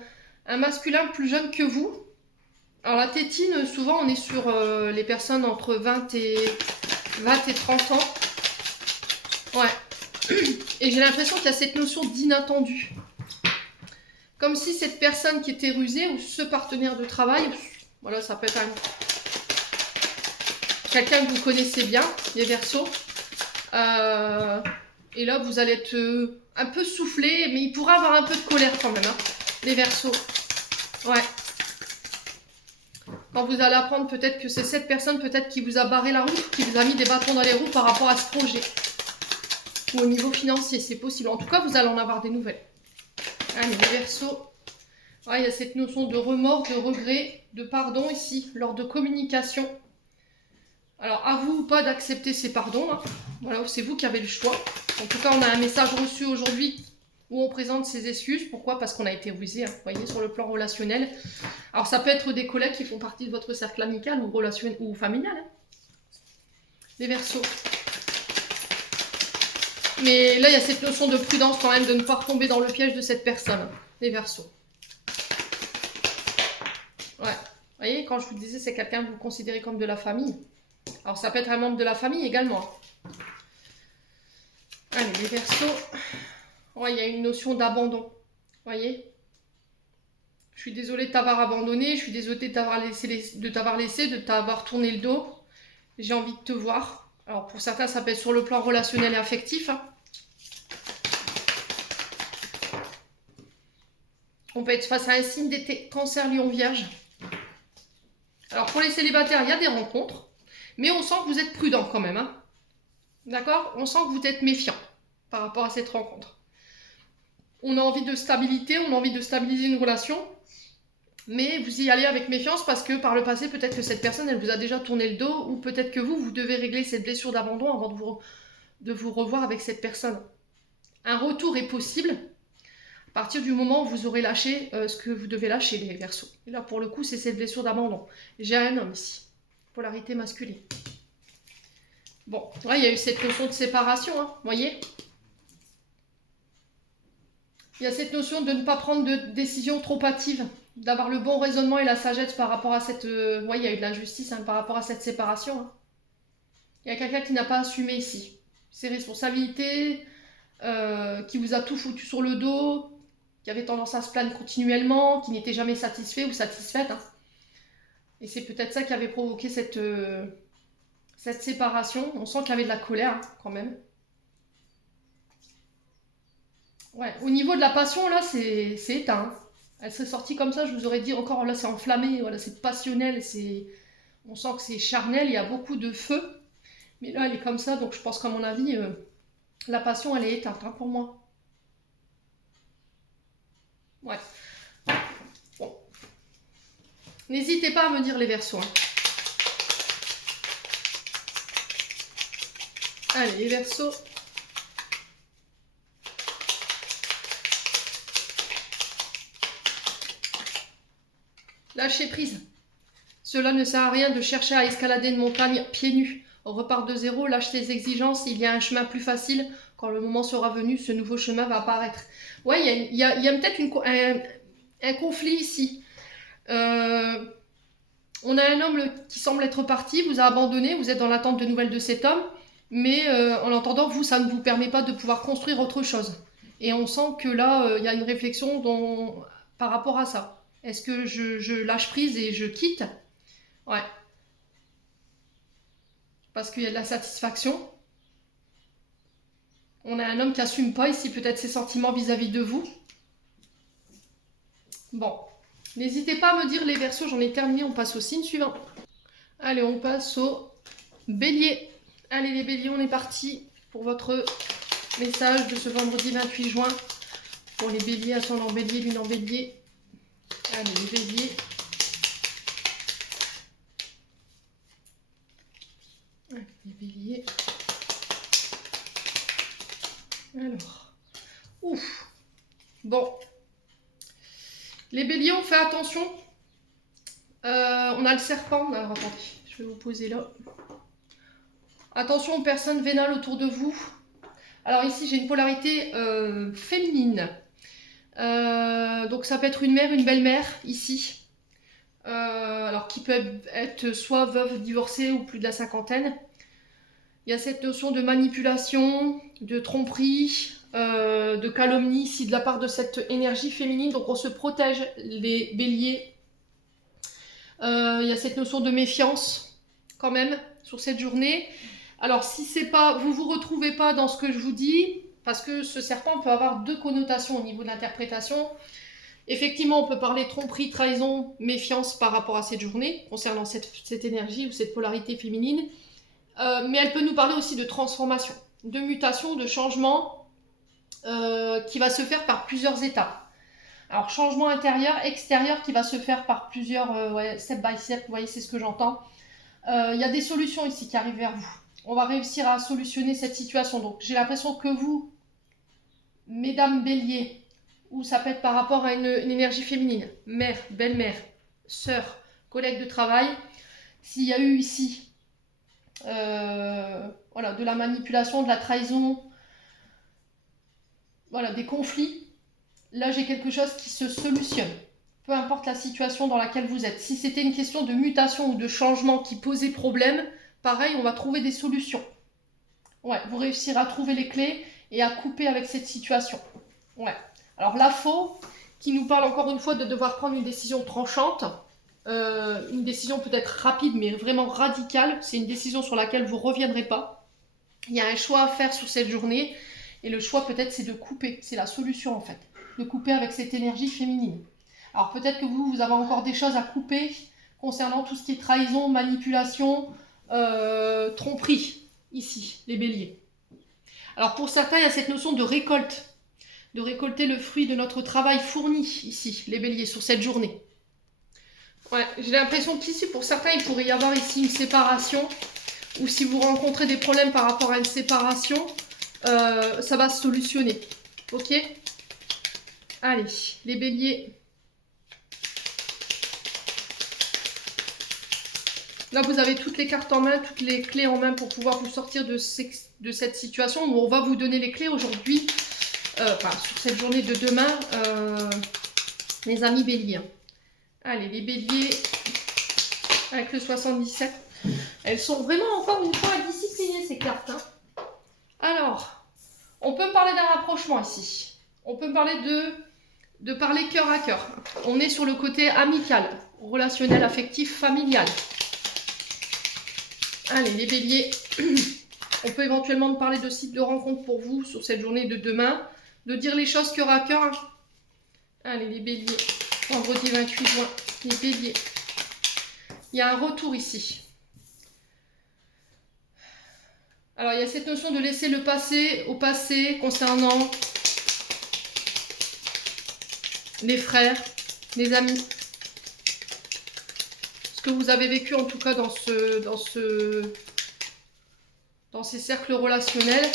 masculin plus jeune que vous. Alors la tétine, souvent, on est sur les personnes entre 20 et 30 ans. Ouais. Et j'ai l'impression qu'il y a cette notion d'inattendu. Comme si cette personne qui était rusée ou ce partenaire de travail, voilà, ça peut être quelqu'un que vous connaissez bien, les Verseaux. Et là, vous allez être un peu soufflé, mais il pourra avoir un peu de colère quand même, hein, les Verseaux. Ouais. Quand vous allez apprendre peut-être que c'est cette personne peut-être qui vous a barré la route, qui vous a mis des bâtons dans les roues par rapport à ce projet. Ou au niveau financier, c'est possible. En tout cas, vous allez en avoir des nouvelles. Allez, les Verseaux. Ouais, il y a cette notion de remords, de regret, de pardon ici, lors de communication. Alors, à vous ou pas d'accepter ces pardons. Hein. Voilà, c'est vous qui avez le choix. En tout cas, on a un message reçu aujourd'hui où on présente ses excuses. Pourquoi? Parce qu'on a été rusé, hein, vous voyez, sur le plan relationnel. Alors, ça peut être des collègues qui font partie de votre cercle amical ou relationnel ou familial. Hein. Les Verseaux. Mais là, il y a cette notion de prudence quand même, de ne pas retomber dans le piège de cette personne, les Verseaux. Ouais. Vous voyez, quand je vous disais, c'est quelqu'un que vous considérez comme de la famille. Alors, ça peut être un membre de la famille également. Allez, les Verseaux. Ouais, il y a une notion d'abandon. Vous voyez? Je suis désolée de t'avoir abandonné, je suis désolée de t'avoir laissé, de t'avoir tourné le dos. J'ai envie de te voir. Alors, pour certains, ça peut être sur le plan relationnel et affectif. Hein. On peut être face à un signe d'été, Cancer, Lion, Vierge. Alors, pour les célibataires, il y a des rencontres. Mais on sent que vous êtes prudent quand même. Hein. D'accord? On sent que vous êtes méfiant par rapport à cette rencontre. On a envie de stabilité, on a envie de stabiliser une relation. Mais vous y allez avec méfiance parce que par le passé, peut-être que cette personne, elle vous a déjà tourné le dos. Ou peut-être que vous devez régler cette blessure d'abandon avant de vous revoir avec cette personne. Un retour est possible à partir du moment où vous aurez lâché ce que vous devez lâcher, les Verseaux. Et là, pour le coup, c'est cette blessure d'abandon. J'ai un homme ici. Polarité masculine. Bon, là, il y a eu cette notion de séparation, hein, vous voyez. Il y a cette notion de ne pas prendre de décision trop hâtive, d'avoir le bon raisonnement et la sagesse par rapport à cette... ouais, il y a eu de l'injustice hein, par rapport à cette séparation. Hein. Il y a quelqu'un qui n'a pas assumé ici ses responsabilités, qui vous a tout foutu sur le dos, qui avait tendance à se plaindre continuellement, qui n'était jamais satisfait ou satisfaite. Hein. Et c'est peut-être ça qui avait provoqué cette séparation. On sent qu'il y avait de la colère, hein, quand même. Ouais, au niveau de la passion, là, c'est éteint. Hein. Elle serait sortie comme ça, je vous aurais dit encore, là, c'est enflammé, voilà, c'est passionnel, on sent que c'est charnel, il y a beaucoup de feu. Mais là, elle est comme ça, donc je pense qu'à mon avis, la passion, elle est éteinte, hein, pour moi. Ouais. Bon. N'hésitez pas à me dire les Verseaux. Hein. Allez, les Verseaux. Lâcher prise. Cela ne sert à rien de chercher à escalader une montagne pieds nus. On repart de zéro, lâche tes exigences, il y a un chemin plus facile. Quand le moment sera venu, ce nouveau chemin va apparaître. Ouais, il y a peut-être un conflit ici. On a un homme qui semble être parti, vous a abandonné, vous êtes dans l'attente de nouvelles de cet homme, mais en entendant, vous, ça ne vous permet pas de pouvoir construire autre chose. Et on sent que là, il y a une réflexion par rapport à ça. Est-ce que je lâche prise et je quitte? Ouais. Parce qu'il y a de la satisfaction. On a un homme qui n'assume pas ici peut-être ses sentiments vis-à-vis de vous. Bon. N'hésitez pas à me dire les Verseaux, j'en ai terminé, on passe au signe suivant. Allez, on passe au Bélier. Allez les Béliers, on est parti pour votre message de ce vendredi 28 juin. Pour les Béliers, ascendant Bélier, lune en Bélier. Allez les Béliers. Allez les Béliers. Alors. Ouf. Bon. Les Béliers, on fait attention. On a le serpent. Alors attendez, je vais vous poser là. Attention aux personnes vénales autour de vous. Alors ici, j'ai une polarité féminine. Donc ça peut être une mère, une belle-mère, ici. Alors qui peut être soit veuve, divorcée ou plus de la cinquantaine. Il y a cette notion de manipulation, de tromperie, de calomnie ici de la part de cette énergie féminine. Donc on se protège, les béliers. Il y a cette notion de méfiance quand même sur cette journée. Alors si c'est pas, vous vous retrouvez pas dans ce que je vous dis, parce que ce serpent peut avoir deux connotations au niveau de l'interprétation. Effectivement, on peut parler tromperie, trahison, méfiance par rapport à cette journée, concernant cette énergie ou cette polarité féminine. Mais elle peut nous parler aussi de transformation, de mutation, de changement qui va se faire par plusieurs étapes. Alors, changement intérieur, extérieur qui va se faire par plusieurs step by step, vous voyez, c'est ce que j'entends. Il y a des solutions ici qui arrivent vers vous. On va réussir à solutionner cette situation. Donc, j'ai l'impression que vous, mesdames béliers, ou ça peut être par rapport à une énergie féminine, mère, belle-mère, sœur, collègue de travail, s'il y a eu ici voilà, de la manipulation, de la trahison, voilà, des conflits. Là, j'ai quelque chose qui se solutionne. Peu importe la situation dans laquelle vous êtes. Si c'était une question de mutation ou de changement qui posait problème, pareil, on va trouver des solutions. Ouais, vous réussirez à trouver les clés et à couper avec cette situation. Ouais. Alors la faux, qui nous parle encore une fois de devoir prendre une décision tranchante, une décision peut-être rapide mais vraiment radicale, c'est une décision sur laquelle vous ne reviendrez pas. Il y a un choix à faire sur cette journée et le choix peut-être c'est de couper, c'est la solution en fait, de couper avec cette énergie féminine. Alors peut-être que vous avez encore des choses à couper concernant tout ce qui est trahison, manipulation, tromperie, ici, les béliers. Alors pour certains, il y a cette notion de récolte, de récolter le fruit de notre travail fourni, ici, les béliers, sur cette journée. Ouais, j'ai l'impression qu'ici, pour certains, il pourrait y avoir ici une séparation, ou si vous rencontrez des problèmes par rapport à une séparation, ça va se solutionner. Ok? Allez, les béliers. Là, vous avez toutes les cartes en main, toutes les clés en main pour pouvoir vous sortir de cette situation où on va vous donner les clés aujourd'hui, sur cette journée de demain, les amis béliers. Allez, les béliers, avec le 77, elles sont vraiment encore une fois disciplinées ces cartes. Hein. Alors, on peut parler d'un rapprochement ici. On peut parler de parler cœur à cœur. On est sur le côté amical, relationnel, affectif, familial. Allez, les béliers, on peut éventuellement parler de site de rencontre pour vous sur cette journée de demain, de dire les choses cœur à cœur. Allez, les béliers, vendredi 28 juin, les béliers. Il y a un retour ici. Alors, il y a cette notion de laisser le passé au passé concernant les frères, les amis. Ce que vous avez vécu en tout cas dans ces cercles relationnels.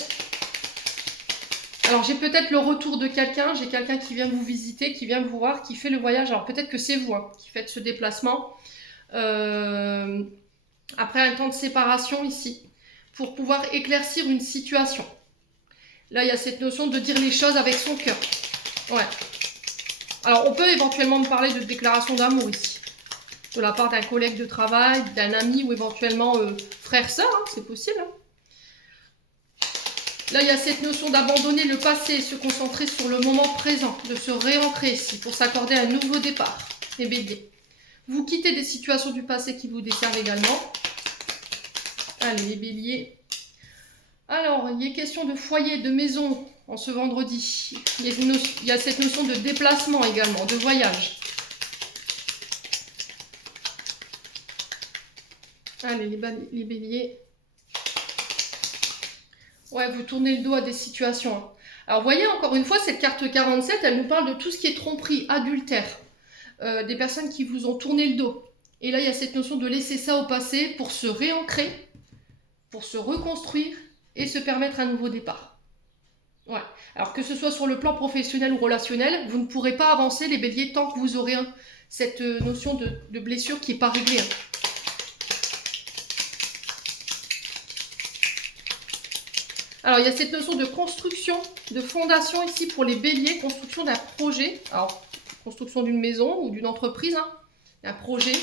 Alors j'ai peut-être le retour de quelqu'un, j'ai quelqu'un qui vient vous visiter, qui vient vous voir, qui fait le voyage. Alors peut-être que c'est vous qui faites ce déplacement après un temps de séparation ici, pour pouvoir éclaircir une situation. Là il y a cette notion de dire les choses avec son cœur. Ouais. Alors on peut éventuellement me parler de déclaration d'amour ici, de la part d'un collègue de travail, d'un ami ou éventuellement frère-sœur, hein, c'est possible. Hein. Là, il y a cette notion d'abandonner le passé et se concentrer sur le moment présent, de se réancrer ici pour s'accorder un nouveau départ. Les béliers. Vous quittez des situations du passé qui vous desservent également. Allez, les béliers. Alors, il est question de foyer, de maison en ce vendredi. Il y a cette notion de déplacement également, de voyage. Allez, les béliers. Ouais, vous tournez le dos à des situations. Hein. Alors, vous voyez, encore une fois, cette carte 47, elle nous parle de tout ce qui est tromperie, adultère. Des personnes qui vous ont tourné le dos. Et là, il y a cette notion de laisser ça au passé pour se réancrer, pour se reconstruire et se permettre un nouveau départ. Ouais. Alors, que ce soit sur le plan professionnel ou relationnel, vous ne pourrez pas avancer, les béliers, tant que vous aurez cette notion de blessure qui n'est pas réglée. Hein. Alors, il y a cette notion de construction, de fondation ici pour les béliers, construction d'un projet. Alors, construction d'une maison ou d'une entreprise, hein. Un projet.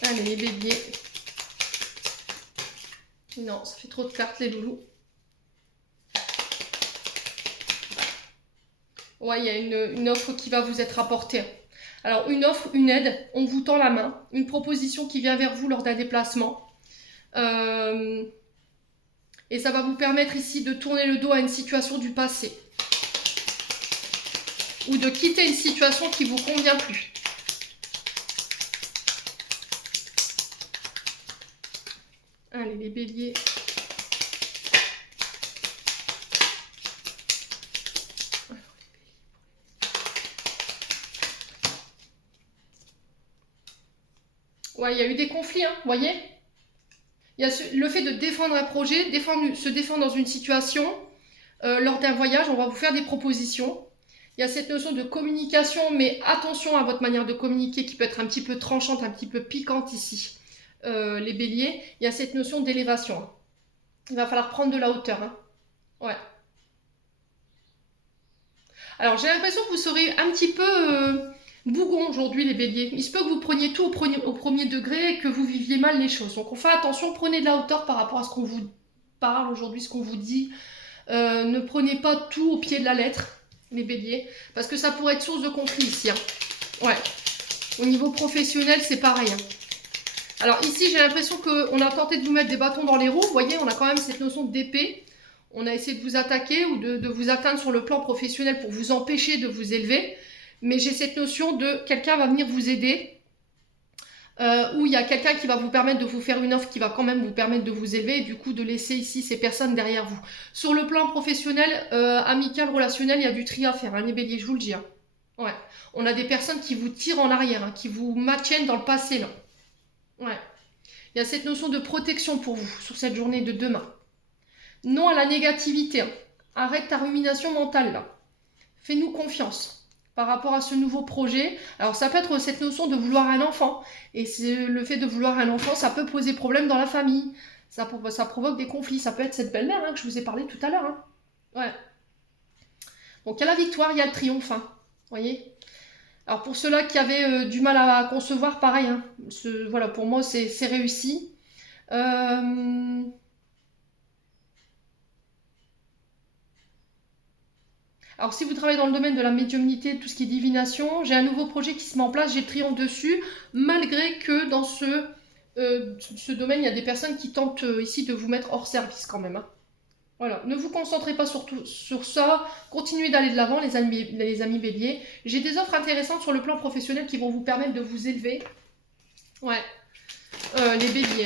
Allez, les béliers. Non, ça fait trop de cartes, les loulous. Ouais, il y a une offre qui va vous être apportée. Alors, une offre, une aide, on vous tend la main. Une proposition qui vient vers vous lors d'un déplacement. Et ça va vous permettre ici de tourner le dos à une situation du passé. Ou de quitter une situation qui ne vous convient plus. Allez, les béliers. Ouais, il y a eu des conflits, hein, vous voyez ? Il y a le fait de défendre un projet, se défendre dans une situation. Lors d'un voyage, on va vous faire des propositions. Il y a cette notion de communication, mais attention à votre manière de communiquer qui peut être un petit peu tranchante, un petit peu piquante ici. Les béliers, il y a cette notion d'élévation. Hein. Il va falloir prendre de la hauteur. Hein. Ouais. Alors, j'ai l'impression que vous serez un petit peu bougon aujourd'hui, les béliers. Il se peut que vous preniez tout au premier degré et que vous viviez mal les choses. Donc, on fait attention, prenez de la hauteur par rapport à ce qu'on vous parle aujourd'hui, ce qu'on vous dit. Ne prenez pas tout au pied de la lettre, les béliers, parce que ça pourrait être source de conflit ici. Hein. Ouais. Au niveau professionnel, c'est pareil. Hein. Alors ici, j'ai l'impression qu'on a tenté de vous mettre des bâtons dans les roues. Vous voyez, on a quand même cette notion d'épée. On a essayé de vous attaquer ou de vous atteindre sur le plan professionnel pour vous empêcher de vous élever. Mais j'ai cette notion de quelqu'un va venir vous aider. Ou il y a quelqu'un qui va vous permettre de vous faire une offre qui va quand même vous permettre de vous élever et du coup de laisser ici ces personnes derrière vous. Sur le plan professionnel, amical, relationnel, il y a du tri à faire, hein, les béliers, je vous le dis. Hein. Ouais. On a des personnes qui vous tirent en arrière, hein, qui vous maintiennent dans le passé. Là. Ouais. Il y a cette notion de protection pour vous sur cette journée de demain. Non à la négativité. Hein. Arrête ta rumination mentale là. Fais-nous confiance par rapport à ce nouveau projet. Alors ça peut être cette notion de vouloir un enfant. Et le fait de vouloir un enfant, ça peut poser problème dans la famille. Ça provoque des conflits. Ça peut être cette belle-mère hein, que je vous ai parlé tout à l'heure. Hein. Ouais. Donc il y a la victoire, il y a le triomphe. Hein. Vous voyez ? Alors pour ceux-là qui avaient du mal à concevoir, pareil. Hein. Voilà, pour moi, c'est réussi. Alors si vous travaillez dans le domaine de la médiumnité, tout ce qui est divination, j'ai un nouveau projet qui se met en place, j'ai le triomphe dessus, malgré que dans ce domaine, il y a des personnes qui tentent ici de vous mettre hors service quand même. Hein. Voilà, ne vous concentrez pas surtout sur ça, continuez d'aller de l'avant les amis béliers. J'ai des offres intéressantes sur le plan professionnel qui vont vous permettre de vous élever. Ouais, les béliers.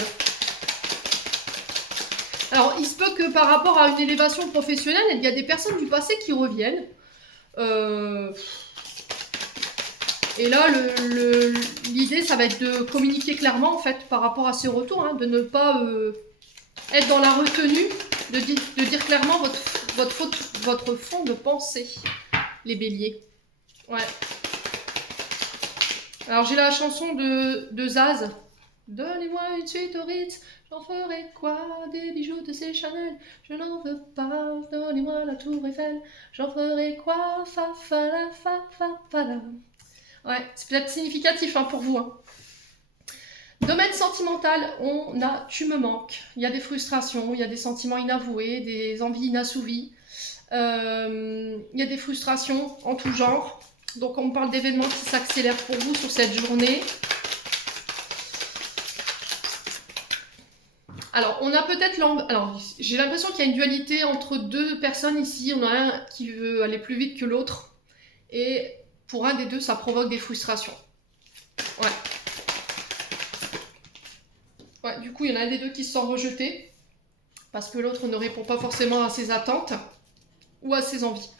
Alors, il se peut que par rapport à une élévation professionnelle, il y a des personnes du passé qui reviennent. Et là, l'idée, ça va être de communiquer clairement, en fait, par rapport à ces retours, hein, de ne pas être dans la retenue, de dire clairement votre fond de pensée, les béliers. Ouais. Alors, j'ai la chanson de Zaz. Donnez-moi une suite au Ritz, j'en ferai quoi? Des bijoux de ces Chanel, je n'en veux pas. Donnez-moi la tour Eiffel, j'en ferai quoi? Fa fa la fa fa fa la. Ouais, c'est peut-être significatif hein, pour vous. Hein. Domaine sentimental, on a tu me manques. Il y a des frustrations, il y a des sentiments inavoués, des envies inassouvies. Il y a des frustrations en tout genre. Donc on parle d'événements qui s'accélèrent pour vous sur cette journée. Alors, on a peut-être... Alors, j'ai l'impression qu'il y a une dualité entre deux personnes ici. On a un qui veut aller plus vite que l'autre. Et pour un des deux, ça provoque des frustrations. Ouais. Ouais, du coup, il y en a un des deux qui se sent rejeté. Parce que l'autre ne répond pas forcément à ses attentes. Ou à ses envies.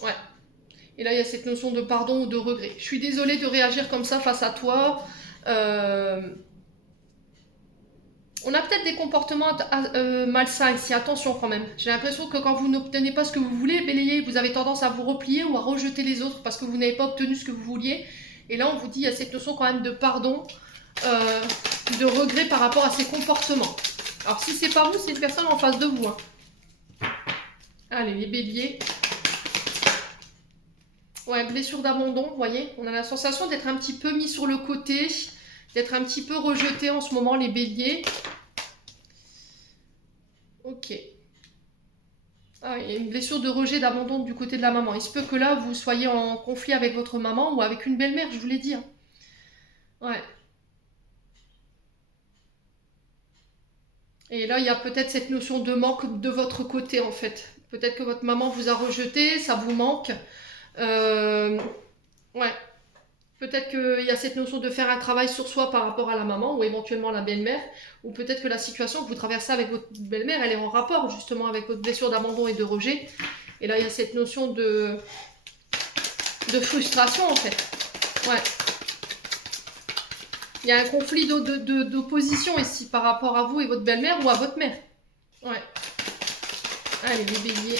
Ouais. Et là, il y a cette notion de pardon ou de regret. Je suis désolée de réagir comme ça face à toi. On a peut-être des comportements malsains ici. Attention quand même. J'ai l'impression que quand vous n'obtenez pas ce que vous voulez, bélier, vous avez tendance à vous replier ou à rejeter les autres parce que vous n'avez pas obtenu ce que vous vouliez. Et là, on vous dit, il y a cette notion quand même de pardon, de regret par rapport à ces comportements. Alors, si c'est pas vous, c'est une personne en face de vous. Hein. Allez, les béliers. Ouais, blessure d'abandon, vous voyez. On a la sensation d'être un petit peu mis sur le côté, d'être un petit peu rejeté en ce moment, les béliers. Ok. Ah, il y a une blessure de rejet, d'abandon du côté de la maman. Il se peut que là, vous soyez en conflit avec votre maman ou avec une belle-mère, je vous l'ai dit. Hein. Ouais. Et là, il y a peut-être cette notion de manque de votre côté, en fait. Peut-être que votre maman vous a rejeté, ça vous manque. Ouais. Peut-être qu'il y a cette notion de faire un travail sur soi par rapport à la maman ou éventuellement la belle-mère. Ou peut-être que la situation que vous traversez avec votre belle-mère, elle est en rapport justement avec votre blessure d'abandon et de rejet. Et là, il y a cette notion de frustration en fait. Ouais. Il y a un conflit d'opposition ici par rapport à vous et votre belle-mère ou à votre mère. Ouais. Allez, les béliers.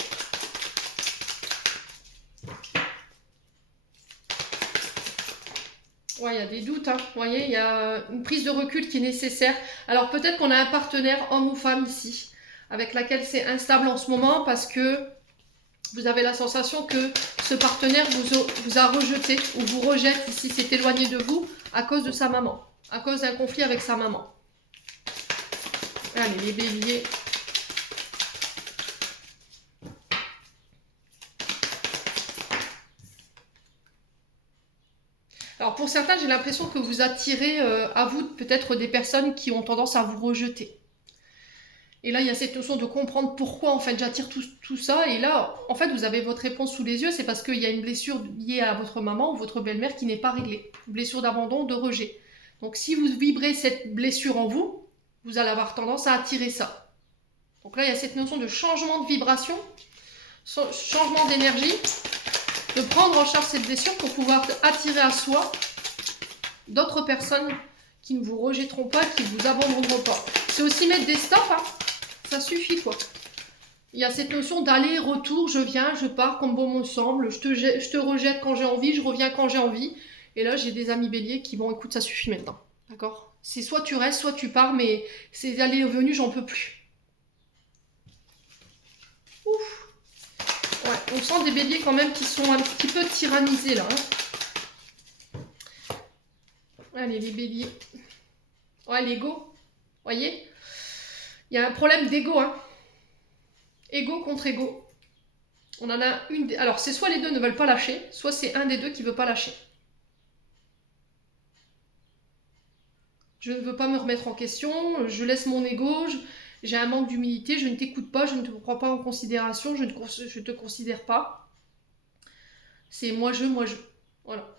Ouais, il y a des doutes, hein. Vous voyez, il y a une prise de recul qui est nécessaire. Alors peut-être qu'on a un partenaire, homme ou femme ici, avec laquelle c'est instable en ce moment parce que vous avez la sensation que ce partenaire vous a rejeté ou vous rejette ici, s'est éloigné de vous à cause de sa maman, à cause d'un conflit avec sa maman. Allez, les béliers. Alors pour certains, j'ai l'impression que vous attirez à vous peut-être des personnes qui ont tendance à vous rejeter. Et là, il y a cette notion de comprendre pourquoi en fait j'attire tout ça. Et là, en fait, vous avez votre réponse sous les yeux. C'est parce qu'il y a une blessure liée à votre maman ou votre belle-mère qui n'est pas réglée. Une blessure d'abandon, de rejet. Donc si vous vibrez cette blessure en vous, vous allez avoir tendance à attirer ça. Donc là, il y a cette notion de changement de vibration, changement d'énergie, de prendre en charge cette blessure pour pouvoir attirer à soi d'autres personnes qui ne vous rejetteront pas, qui ne vous abandonneront pas. C'est aussi mettre des stops, hein. Ça suffit quoi. Il y a cette notion d'aller-retour, je viens, je pars comme bon me semble, je te rejette quand j'ai envie, je reviens quand j'ai envie. Et là, j'ai des amis béliers qui vont, écoute, ça suffit maintenant. D'accord? C'est soit tu restes, soit tu pars, mais ces allées et venues, j'en peux plus. Ouf! Ouais, on sent des béliers quand même qui sont un petit peu tyrannisés là. Hein. Allez, les béliers. Ouais, l'ego. Voyez? Il y a un problème d'ego, hein. Ego contre ego. On en a une. Alors, c'est soit les deux ne veulent pas lâcher, soit c'est un des deux qui ne veut pas lâcher. Je ne veux pas me remettre en question, je laisse mon ego, j'ai un manque d'humilité, je ne t'écoute pas, je ne te prends pas en considération, je ne te considère pas. C'est moi je. Voilà.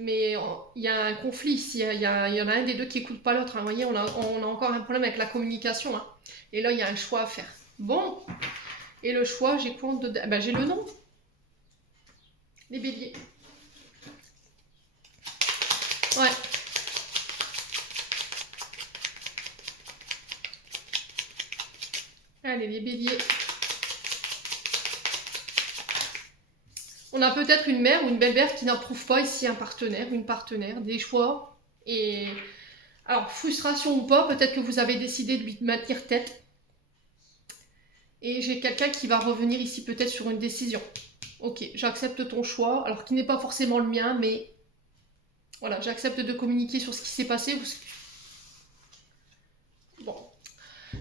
Mais il y a un conflit ici, il y en a un des deux qui n'écoute pas l'autre. Hein. Vous voyez, on a encore un problème avec la communication. Hein. Et là, il y a un choix à faire. Bon, et le choix, j'ai quoi dedans? Ben, j'ai le nom. Les béliers. Ouais. Allez, les béliers. On a peut-être une mère ou une belle-mère qui n'approuve pas ici un partenaire, une partenaire, des choix. Et alors, frustration ou pas, peut-être que vous avez décidé de lui maintenir tête. Et j'ai quelqu'un qui va revenir ici peut-être sur une décision. Ok, j'accepte ton choix, alors qui n'est pas forcément le mien, mais voilà, j'accepte de communiquer sur ce qui s'est passé. Bon.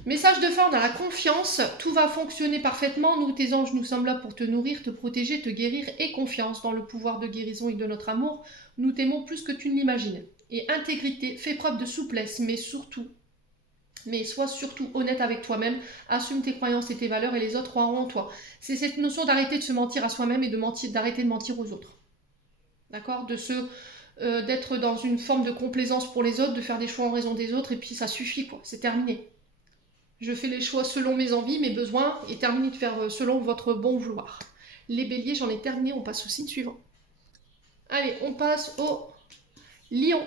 Message de fin, dans la confiance, tout va fonctionner parfaitement. Nous, tes anges, nous sommes là pour te nourrir, te protéger, te guérir et confiance dans le pouvoir de guérison et de notre amour. Nous t'aimons plus que tu ne l'imagines. Et intégrité, fais preuve de souplesse, mais sois surtout honnête avec toi-même, assume tes croyances et tes valeurs et les autres croiront en toi. C'est cette notion d'arrêter de se mentir à soi-même et d'arrêter de mentir aux autres. D'accord? D'être dans une forme de complaisance pour les autres, de faire des choix en raison des autres, et puis ça suffit, quoi. C'est terminé. Je fais les choix selon mes envies, mes besoins, et terminez de faire selon votre bon vouloir. Les béliers, j'en ai terminé, on passe au signe suivant. Allez, on passe au lion.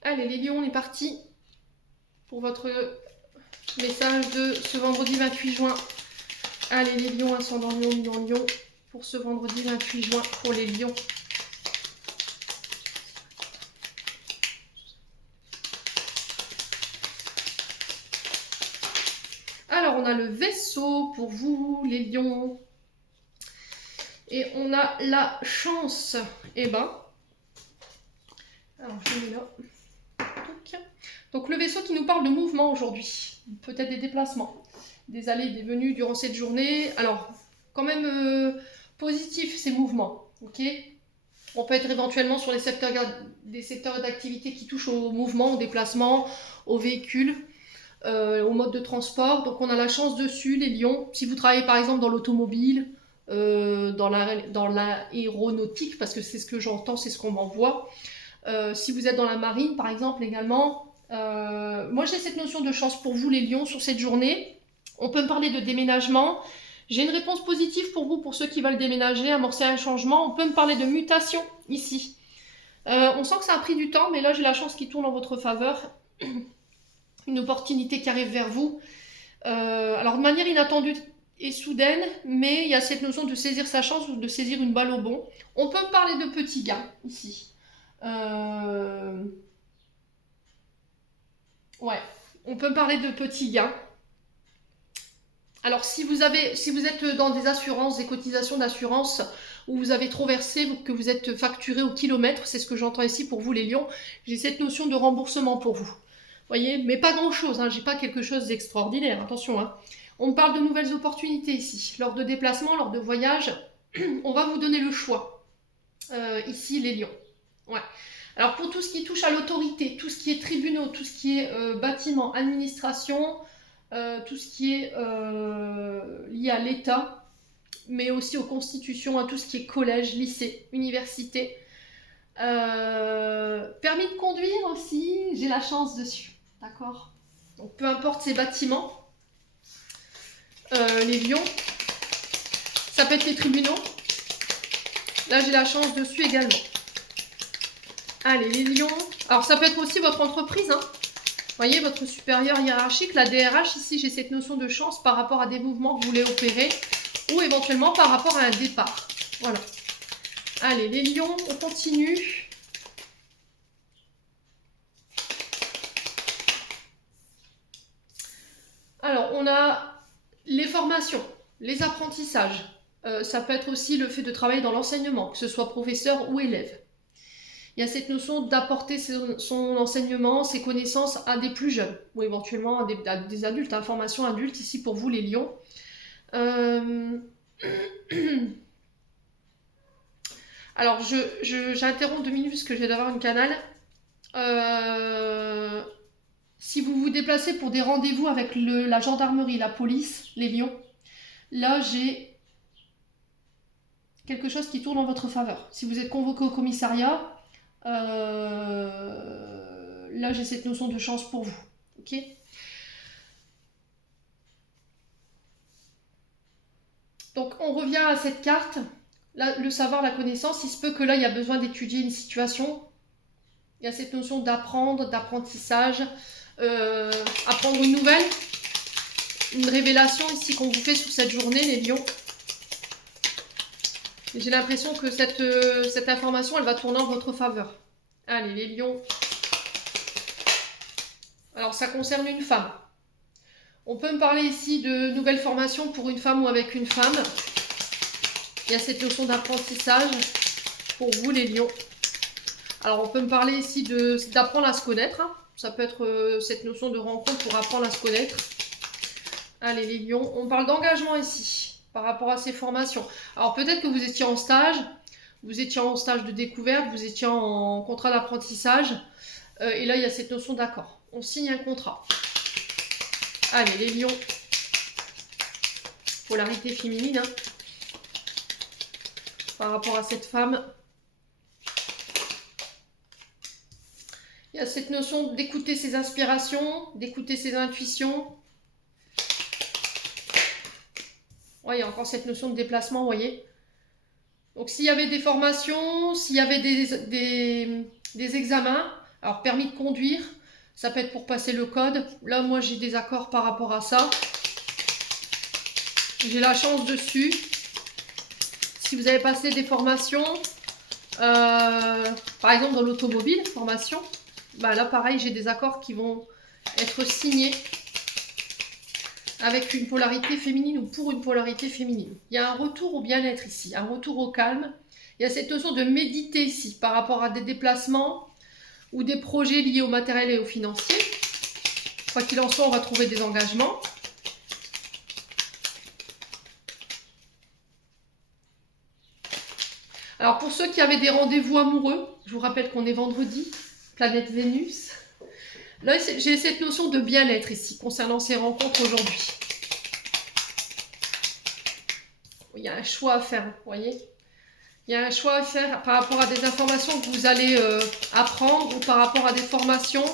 Allez, les lions, on est parti pour votre message de ce vendredi 28 juin. Allez, les lions, ascendant lion, lion, pour ce vendredi 28 juin pour les lions. Alors, on a le vaisseau pour vous, les lions. Et on a la chance. Eh ben. Alors, je mets là. Donc, le vaisseau qui nous parle de mouvement aujourd'hui. Peut-être des déplacements. Des allées, des venues durant cette journée. Alors, quand même positif ces mouvements. Ok. On peut être éventuellement sur des secteurs d'activité qui touchent au mouvement, au déplacement, aux véhicules. Au mode de transport. Donc on a la chance dessus, les lions. Si vous travaillez par exemple dans l'automobile, dans l'aéronautique, parce que c'est ce que j'entends, c'est ce qu'on m'envoie. Si vous êtes dans la marine par exemple également. Moi j'ai cette notion de chance pour vous les lions sur cette journée. On peut me parler de déménagement. J'ai une réponse positive pour vous, pour ceux qui veulent déménager, amorcer un changement. On peut me parler de mutation ici. On sent que ça a pris du temps, mais là j'ai la chance qui tourne en votre faveur. Une opportunité qui arrive vers vous. Alors de manière inattendue et soudaine, mais il y a cette notion de saisir sa chance ou de saisir une balle au bon. On peut me parler de petits gains ici. Ouais, on peut me parler de petits gains. Alors, si vous êtes dans des assurances, des cotisations d'assurance, où vous avez trop versé, que vous êtes facturé au kilomètre, c'est ce que j'entends ici pour vous les lions, j'ai cette notion de remboursement pour vous. Voyez, mais pas grand-chose, hein, j'ai pas quelque chose d'extraordinaire, attention. Hein. On parle de nouvelles opportunités ici. Lors de déplacements, lors de voyages, on va vous donner le choix. Ici, les lions. Ouais. Alors, pour tout ce qui touche à l'autorité, tout ce qui est tribunaux, tout ce qui est bâtiment, administration, tout ce qui est lié à l'État, mais aussi aux constitutions, à tout ce qui est collège, lycée, université. Permis de conduire aussi, j'ai la chance dessus. D'accord. Donc peu importe ces bâtiments, les lions, ça peut être les tribunaux. Là j'ai la chance dessus également. Allez, les lions. Alors ça peut être aussi votre entreprise, hein. Vous voyez, votre supérieur hiérarchique, la DRH, ici j'ai cette notion de chance par rapport à des mouvements que vous voulez opérer ou éventuellement par rapport à un départ. Voilà. Allez, les lions, on continue. Alors, on a les formations, les apprentissages. Ça peut être aussi le fait de travailler dans l'enseignement, que ce soit professeur ou élève. Il y a cette notion d'apporter son enseignement, ses connaissances à des plus jeunes, ou éventuellement à des adultes, hein, formation adulte, ici pour vous les lions. Alors, j'interromps 2 minutes parce que je vais d'avoir une canal. Si vous vous déplacez pour des rendez-vous avec la gendarmerie, la police, les lions, là j'ai quelque chose qui tourne en votre faveur. Si vous êtes convoqué au commissariat, là j'ai cette notion de chance pour vous. Ok ? Donc on revient à cette carte. Là, le savoir, la connaissance, il se peut que là il y a besoin d'étudier une situation. Il y a cette notion d'apprendre, d'apprentissage, apprendre une nouvelle, une révélation ici qu'on vous fait sur cette journée, les lions. J'ai l'impression que cette information, elle va tourner en votre faveur. Allez, les lions. Alors, ça concerne une femme. On peut me parler ici de nouvelles formations pour une femme ou avec une femme. Il y a cette notion d'apprentissage pour vous, les lions. Alors, on peut me parler ici d'apprendre à se connaître. Hein. Ça peut être cette notion de rencontre pour apprendre à se connaître. Allez, les lions. On parle d'engagement ici, par rapport à ces formations. Alors, peut-être que vous étiez en stage de découverte, vous étiez en contrat d'apprentissage. Et là, il y a cette notion d'accord. On signe un contrat. Allez, les lions. Polarité féminine. Hein, par rapport à cette femme. Il y a cette notion d'écouter ses inspirations, d'écouter ses intuitions. Ouais, il y a encore cette notion de déplacement, vous voyez. Donc, s'il y avait des formations, s'il y avait des examens, alors permis de conduire, ça peut être pour passer le code. Là, moi, j'ai des accords par rapport à ça. J'ai la chance dessus. Si vous avez passé des formations, par exemple dans l'automobile, formation, bah là, pareil, j'ai des accords qui vont être signés avec une polarité féminine ou pour une polarité féminine. Il y a un retour au bien-être ici, un retour au calme. Il y a cette notion de méditer ici par rapport à des déplacements ou des projets liés au matériel et au financier. Quoi qu'il en soit, on va trouver des engagements. Alors pour ceux qui avaient des rendez-vous amoureux, je vous rappelle qu'on est vendredi, planète Vénus. Là, j'ai cette notion de bien-être ici, concernant ces rencontres aujourd'hui. Il y a un choix à faire, vous voyez. Il y a un choix à faire par rapport à des informations que vous allez apprendre ou par rapport à des formations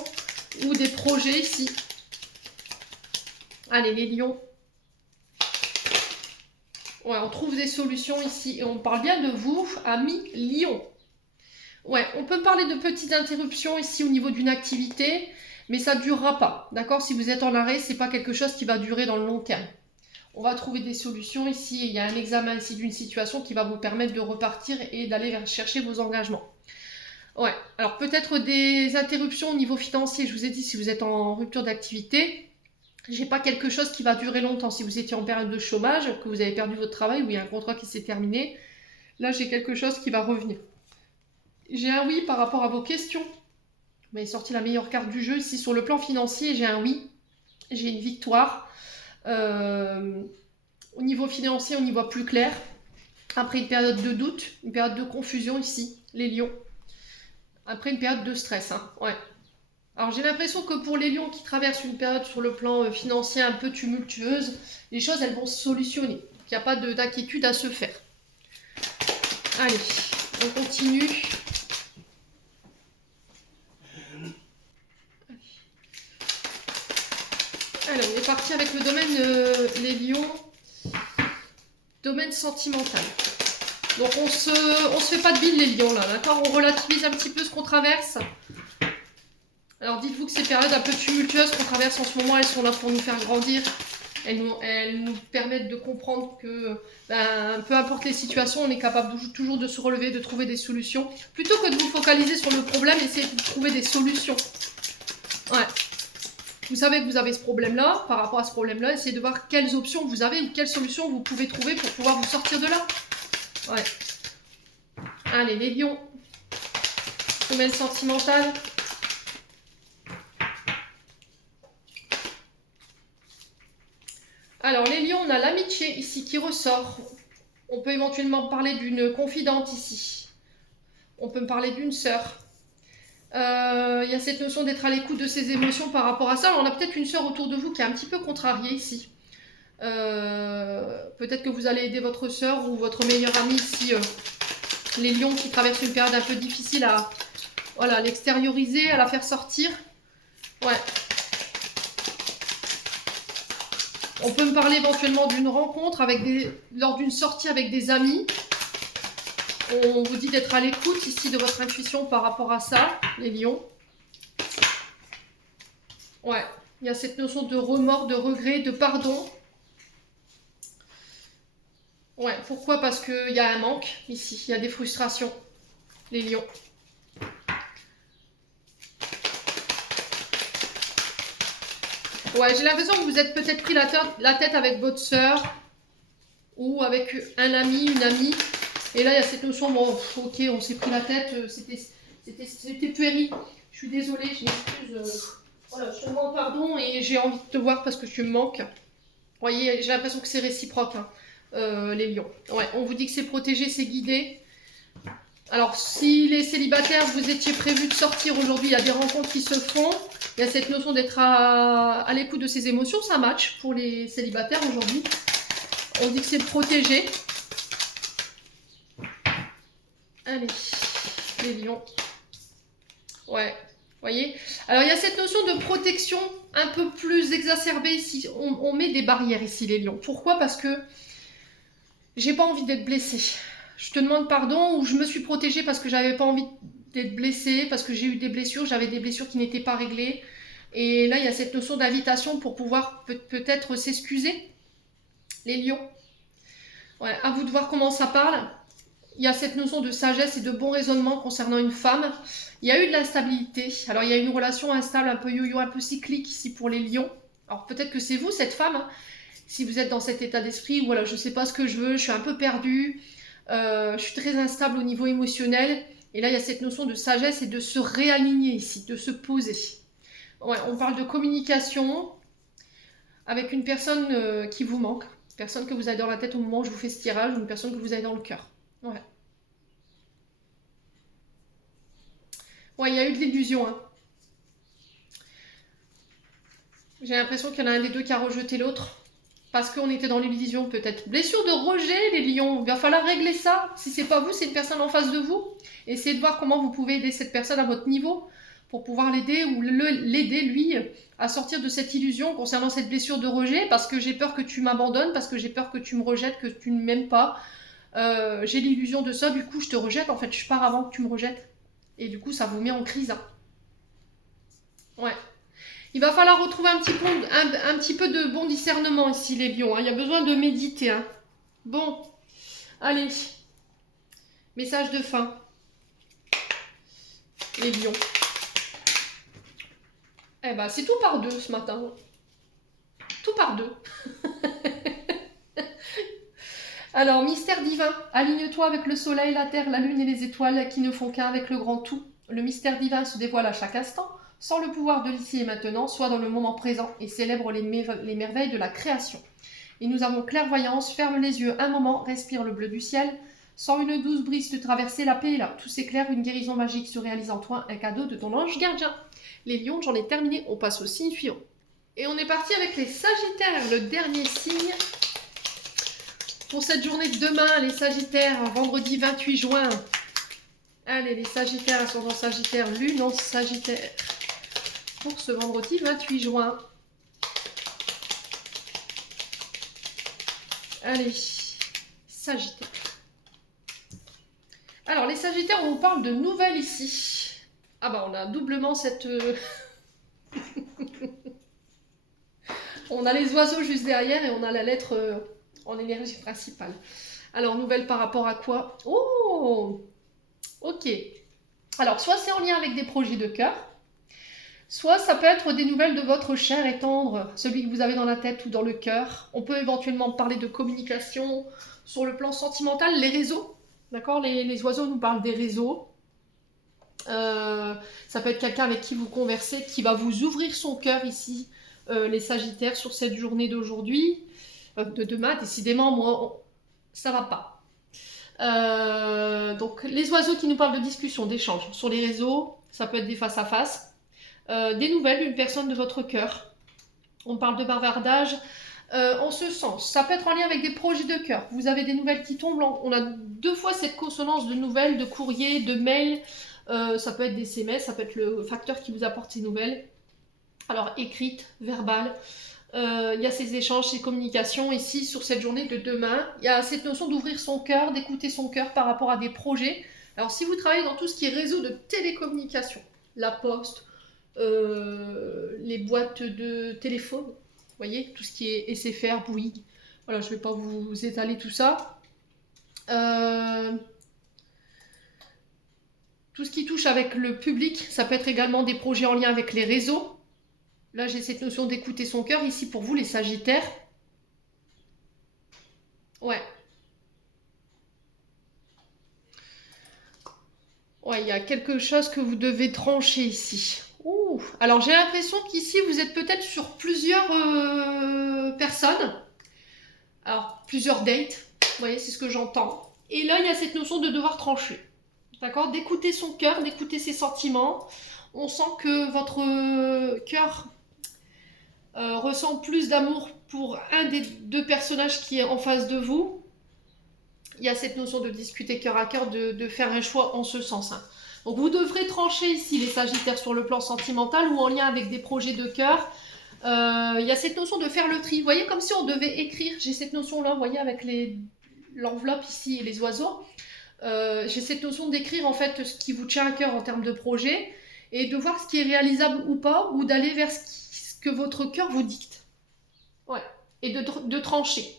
ou des projets ici. Allez, les lions. Ouais, on trouve des solutions ici et on parle bien de vous, amis lions. Ouais, on peut parler de petites interruptions ici au niveau d'une activité, mais ça ne durera pas. D'accord? Si vous êtes en arrêt, ce n'est pas quelque chose qui va durer dans le long terme. On va trouver des solutions ici. Il y a un examen ici d'une situation qui va vous permettre de repartir et d'aller chercher vos engagements. Ouais, alors peut-être des interruptions au niveau financier. Je vous ai dit, si vous êtes en rupture d'activité, J'ai pas quelque chose qui va durer longtemps. Si vous étiez en période de chômage, que vous avez perdu votre travail ou il y a un contrat qui s'est terminé, là j'ai quelque chose qui va revenir. J'ai un oui par rapport à vos questions. Vous m'avez sorti la meilleure carte du jeu. Ici sur le plan financier, j'ai un oui. J'ai une victoire. Au niveau financier, on y voit plus clair. Après une période de doute, une période de confusion ici, les lions. Après une période de stress, hein. Ouais. Alors j'ai l'impression que pour les lions qui traversent une période sur le plan financier un peu tumultueuse, les choses elles vont se solutionner. Il n'y a pas d'inquiétude à se faire. Allez, on continue. Alors on est parti avec le domaine les lions, domaine sentimental. Donc on se fait pas de bile les lions là, d'accord? On relativise un petit peu ce qu'on traverse. Alors dites-vous que ces périodes un peu tumultueuses qu'on traverse en ce moment, elles sont là pour nous faire grandir. Elles nous permettent de comprendre que peu importe les situations, on est capable toujours de se relever, de trouver des solutions. Plutôt que de vous focaliser sur le problème, essayez de trouver des solutions. Ouais. Vous savez que vous avez ce problème-là, par rapport à ce problème-là, essayez de voir quelles options vous avez ou quelles solutions vous pouvez trouver pour pouvoir vous sortir de là. Ouais. Allez, les lions. Domaine sentimental. Alors, les lions, on a l'amitié ici qui ressort. On peut éventuellement parler d'une confidente ici. On peut me parler d'une sœur. Il y a cette notion d'être à l'écoute de ses émotions par rapport à ça. Alors, on a peut-être une sœur autour de vous qui est un petit peu contrariée ici. Peut-être que vous allez aider votre sœur ou votre meilleure amie ici, les lions qui traversent une période un peu difficile à voilà, l'extérioriser, à la faire sortir. Ouais. On peut me parler éventuellement d'une rencontre lors d'une sortie avec des amis. On vous dit d'être à l'écoute ici de votre intuition par rapport à ça, les lions. Ouais, il y a cette notion de remords, de regret, de pardon. Ouais, pourquoi? Parce qu'il y a un manque ici, il y a des frustrations, les lions. Ouais, j'ai l'impression que vous êtes peut-être pris la tête avec votre sœur ou avec un ami, une amie. Et là, il y a cette notion, bon, ok, on s'est pris la tête, c'était puéril. Je suis désolée, je m'excuse. Voilà, je te demande pardon et j'ai envie de te voir parce que tu me manques. Vous voyez, j'ai l'impression que c'est réciproque, hein, les lions. Ouais, on vous dit que c'est protégé, c'est guidé. Alors, si les célibataires, vous étiez prévus de sortir aujourd'hui, il y a des rencontres qui se font. Il y a cette notion d'être à l'écoute de ses émotions, ça match pour les célibataires aujourd'hui. On dit que c'est protégé. Allez, les lions. Ouais, vous voyez. Alors, il y a cette notion de protection un peu plus exacerbée ici. On met des barrières ici, les lions. Pourquoi? Parce que j'ai pas envie d'être blessée. Je te demande pardon ou je me suis protégée parce que j'avais pas envie d'être blessée, parce que j'ai eu des blessures, j'avais des blessures qui n'étaient pas réglées. Et là, il y a cette notion d'invitation pour pouvoir peut-être s'excuser, les lions. Ouais, à vous de voir comment ça parle. Il y a cette notion de sagesse et de bon raisonnement concernant une femme. Il y a eu de l'instabilité. Alors, il y a une relation instable, un peu yo-yo, un peu cyclique ici pour les lions. Alors, peut-être que c'est vous, cette femme, hein, si vous êtes dans cet état d'esprit où voilà, je ne sais pas ce que je veux, je suis un peu perdue, je suis très instable au niveau émotionnel. Et là, il y a cette notion de sagesse et de se réaligner ici, de se poser. Ouais, on parle de communication avec une personne qui vous manque, une personne que vous avez dans la tête au moment où je vous fais ce tirage, ou une personne que vous avez dans le cœur. Ouais. Ouais, il y a eu de l'illusion, hein. J'ai l'impression qu'il y en a un des deux qui a rejeté l'autre. Parce qu'on était dans l'illusion peut-être. Blessure de rejet, les lions. Il va falloir régler ça. Si c'est pas vous, c'est une personne en face de vous. Essayez de voir comment vous pouvez aider cette personne à votre niveau pour pouvoir l'aider ou l'aider, lui, à sortir de cette illusion concernant cette blessure de rejet. Parce que j'ai peur que tu m'abandonnes, parce que j'ai peur que tu me rejettes, que tu ne m'aimes pas. J'ai l'illusion de ça, du coup, je te rejette. En fait, je pars avant que tu me rejettes. Et du coup, ça vous met en crise, hein. Ouais. Il va falloir retrouver un petit peu de bon discernement ici, les lions, hein. Il y a besoin de méditer, hein. Bon, allez. Message de fin. Les lions. Eh ben, c'est tout par deux ce matin. Tout par deux. Alors, mystère divin, aligne-toi avec le soleil, la terre, la lune et les étoiles qui ne font qu'un avec le grand tout. Le mystère divin se dévoile à chaque instant, sans le pouvoir de l'ici et maintenant, soit dans le moment présent et célèbre les merveilles de la création. Et nous avons clairvoyance, ferme les yeux un moment, respire le bleu du ciel, sens une douce brise te traverser, la paix est là, tout s'éclaire, une guérison magique se réalise en toi, un cadeau de ton ange gardien. Les lions, j'en ai terminé, on passe au signe suivant. Et on est parti avec les sagittaires, le dernier signe. Pour cette journée de demain, les sagittaires, vendredi 28 juin. Allez, les sagittaires, ascendant sagittaire, lune en sagittaire. Pour ce vendredi 28 juin. Allez, sagittaire. Alors, les sagittaires, on vous parle de nouvelles ici. Ah bah, on a doublement cette... on a les oiseaux juste derrière et on a la lettre en énergie principale. Alors, nouvelles par rapport à quoi? Oh, ok. Alors, soit c'est en lien avec des projets de cœur, soit ça peut être des nouvelles de votre cher et tendre, celui que vous avez dans la tête ou dans le cœur. On peut éventuellement parler de communication sur le plan sentimental, les réseaux. D'accord, les oiseaux nous parlent des réseaux. Ça peut être quelqu'un avec qui vous conversez, qui va vous ouvrir son cœur ici, les sagittaires, sur cette journée d'aujourd'hui, de demain. Décidément, moi, ça va pas. Donc, les oiseaux qui nous parlent de discussion, d'échange sur les réseaux, ça peut être des face à face. Des nouvelles d'une personne de votre cœur. On parle de bavardage. En ce sens, ça peut être en lien avec des projets de cœur. Vous avez des nouvelles qui tombent. On a deux fois cette consonance de nouvelles, de courriers, de mails. Ça peut être des SMS, ça peut être le facteur qui vous apporte ces nouvelles. Alors, écrites, verbales. Il y a ces échanges, ces communications ici sur cette journée de demain. Il y a cette notion d'ouvrir son cœur, d'écouter son cœur par rapport à des projets. Alors, si vous travaillez dans tout ce qui est réseau de télécommunication, la poste, les boîtes de téléphone, vous voyez, tout ce qui est SFR, Bouygues. Voilà, je ne vais pas vous étaler tout ça. Tout ce qui touche avec le public, ça peut être également des projets en lien avec les réseaux. Là, j'ai cette notion d'écouter son cœur. Ici, pour vous, les sagittaires. Ouais. Ouais, il y a quelque chose que vous devez trancher ici. Ouh. Alors, j'ai l'impression qu'ici, vous êtes peut-être sur plusieurs personnes. Alors, plusieurs dates. Vous voyez, c'est ce que j'entends. Et là, il y a cette notion de devoir trancher. D'accord? D'écouter son cœur, d'écouter ses sentiments. On sent que votre cœur ressent plus d'amour pour un des deux personnages qui est en face de vous. Il y a cette notion de discuter cœur à cœur, de faire un choix en ce sens. Hein. Donc vous devrez trancher ici les sagittaires sur le plan sentimental ou en lien avec des projets de cœur. Il y a cette notion de faire le tri. Vous voyez, comme si on devait écrire. J'ai cette notion-là, vous voyez, avec l'enveloppe ici et les oiseaux. J'ai cette notion d'écrire en fait ce qui vous tient à cœur en termes de projet et de voir ce qui est réalisable ou pas, ou d'aller vers ce que votre cœur vous dicte. Ouais. Et de trancher.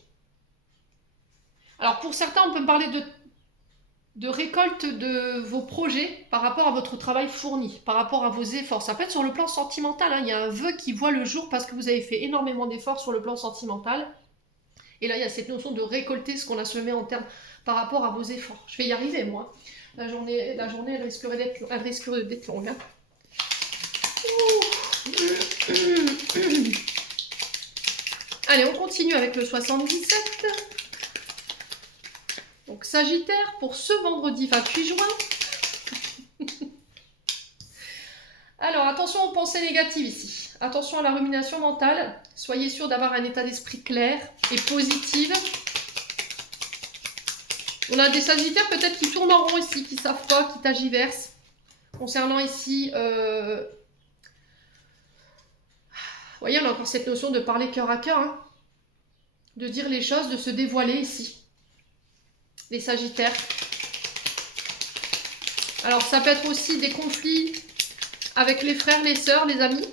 Alors pour certains, on peut parler de récolte de vos projets par rapport à votre travail fourni, par rapport à vos efforts. Ça peut être sur le plan sentimental, hein. Il y a un vœu qui voit le jour parce que vous avez fait énormément d'efforts sur le plan sentimental. Et là, il y a cette notion de récolter ce qu'on a semé en termes par rapport à vos efforts. Je vais y arriver, moi. La journée elle risquerait d'être longue. Hein. Allez, on continue avec le 77. Donc, Sagittaire, pour ce vendredi 28 juin. Alors, attention aux pensées négatives ici. Attention à la rumination mentale. Soyez sûr d'avoir un état d'esprit clair et positif. On a des sagittaires peut-être qui tournent en rond ici, qui ne savent pas, qui tergiversent. Concernant ici... Vous voyez, on a encore cette notion de parler cœur à cœur. Hein, de dire les choses, de se dévoiler ici. Les sagittaires. Alors, ça peut être aussi des conflits avec les frères, les sœurs, les amis.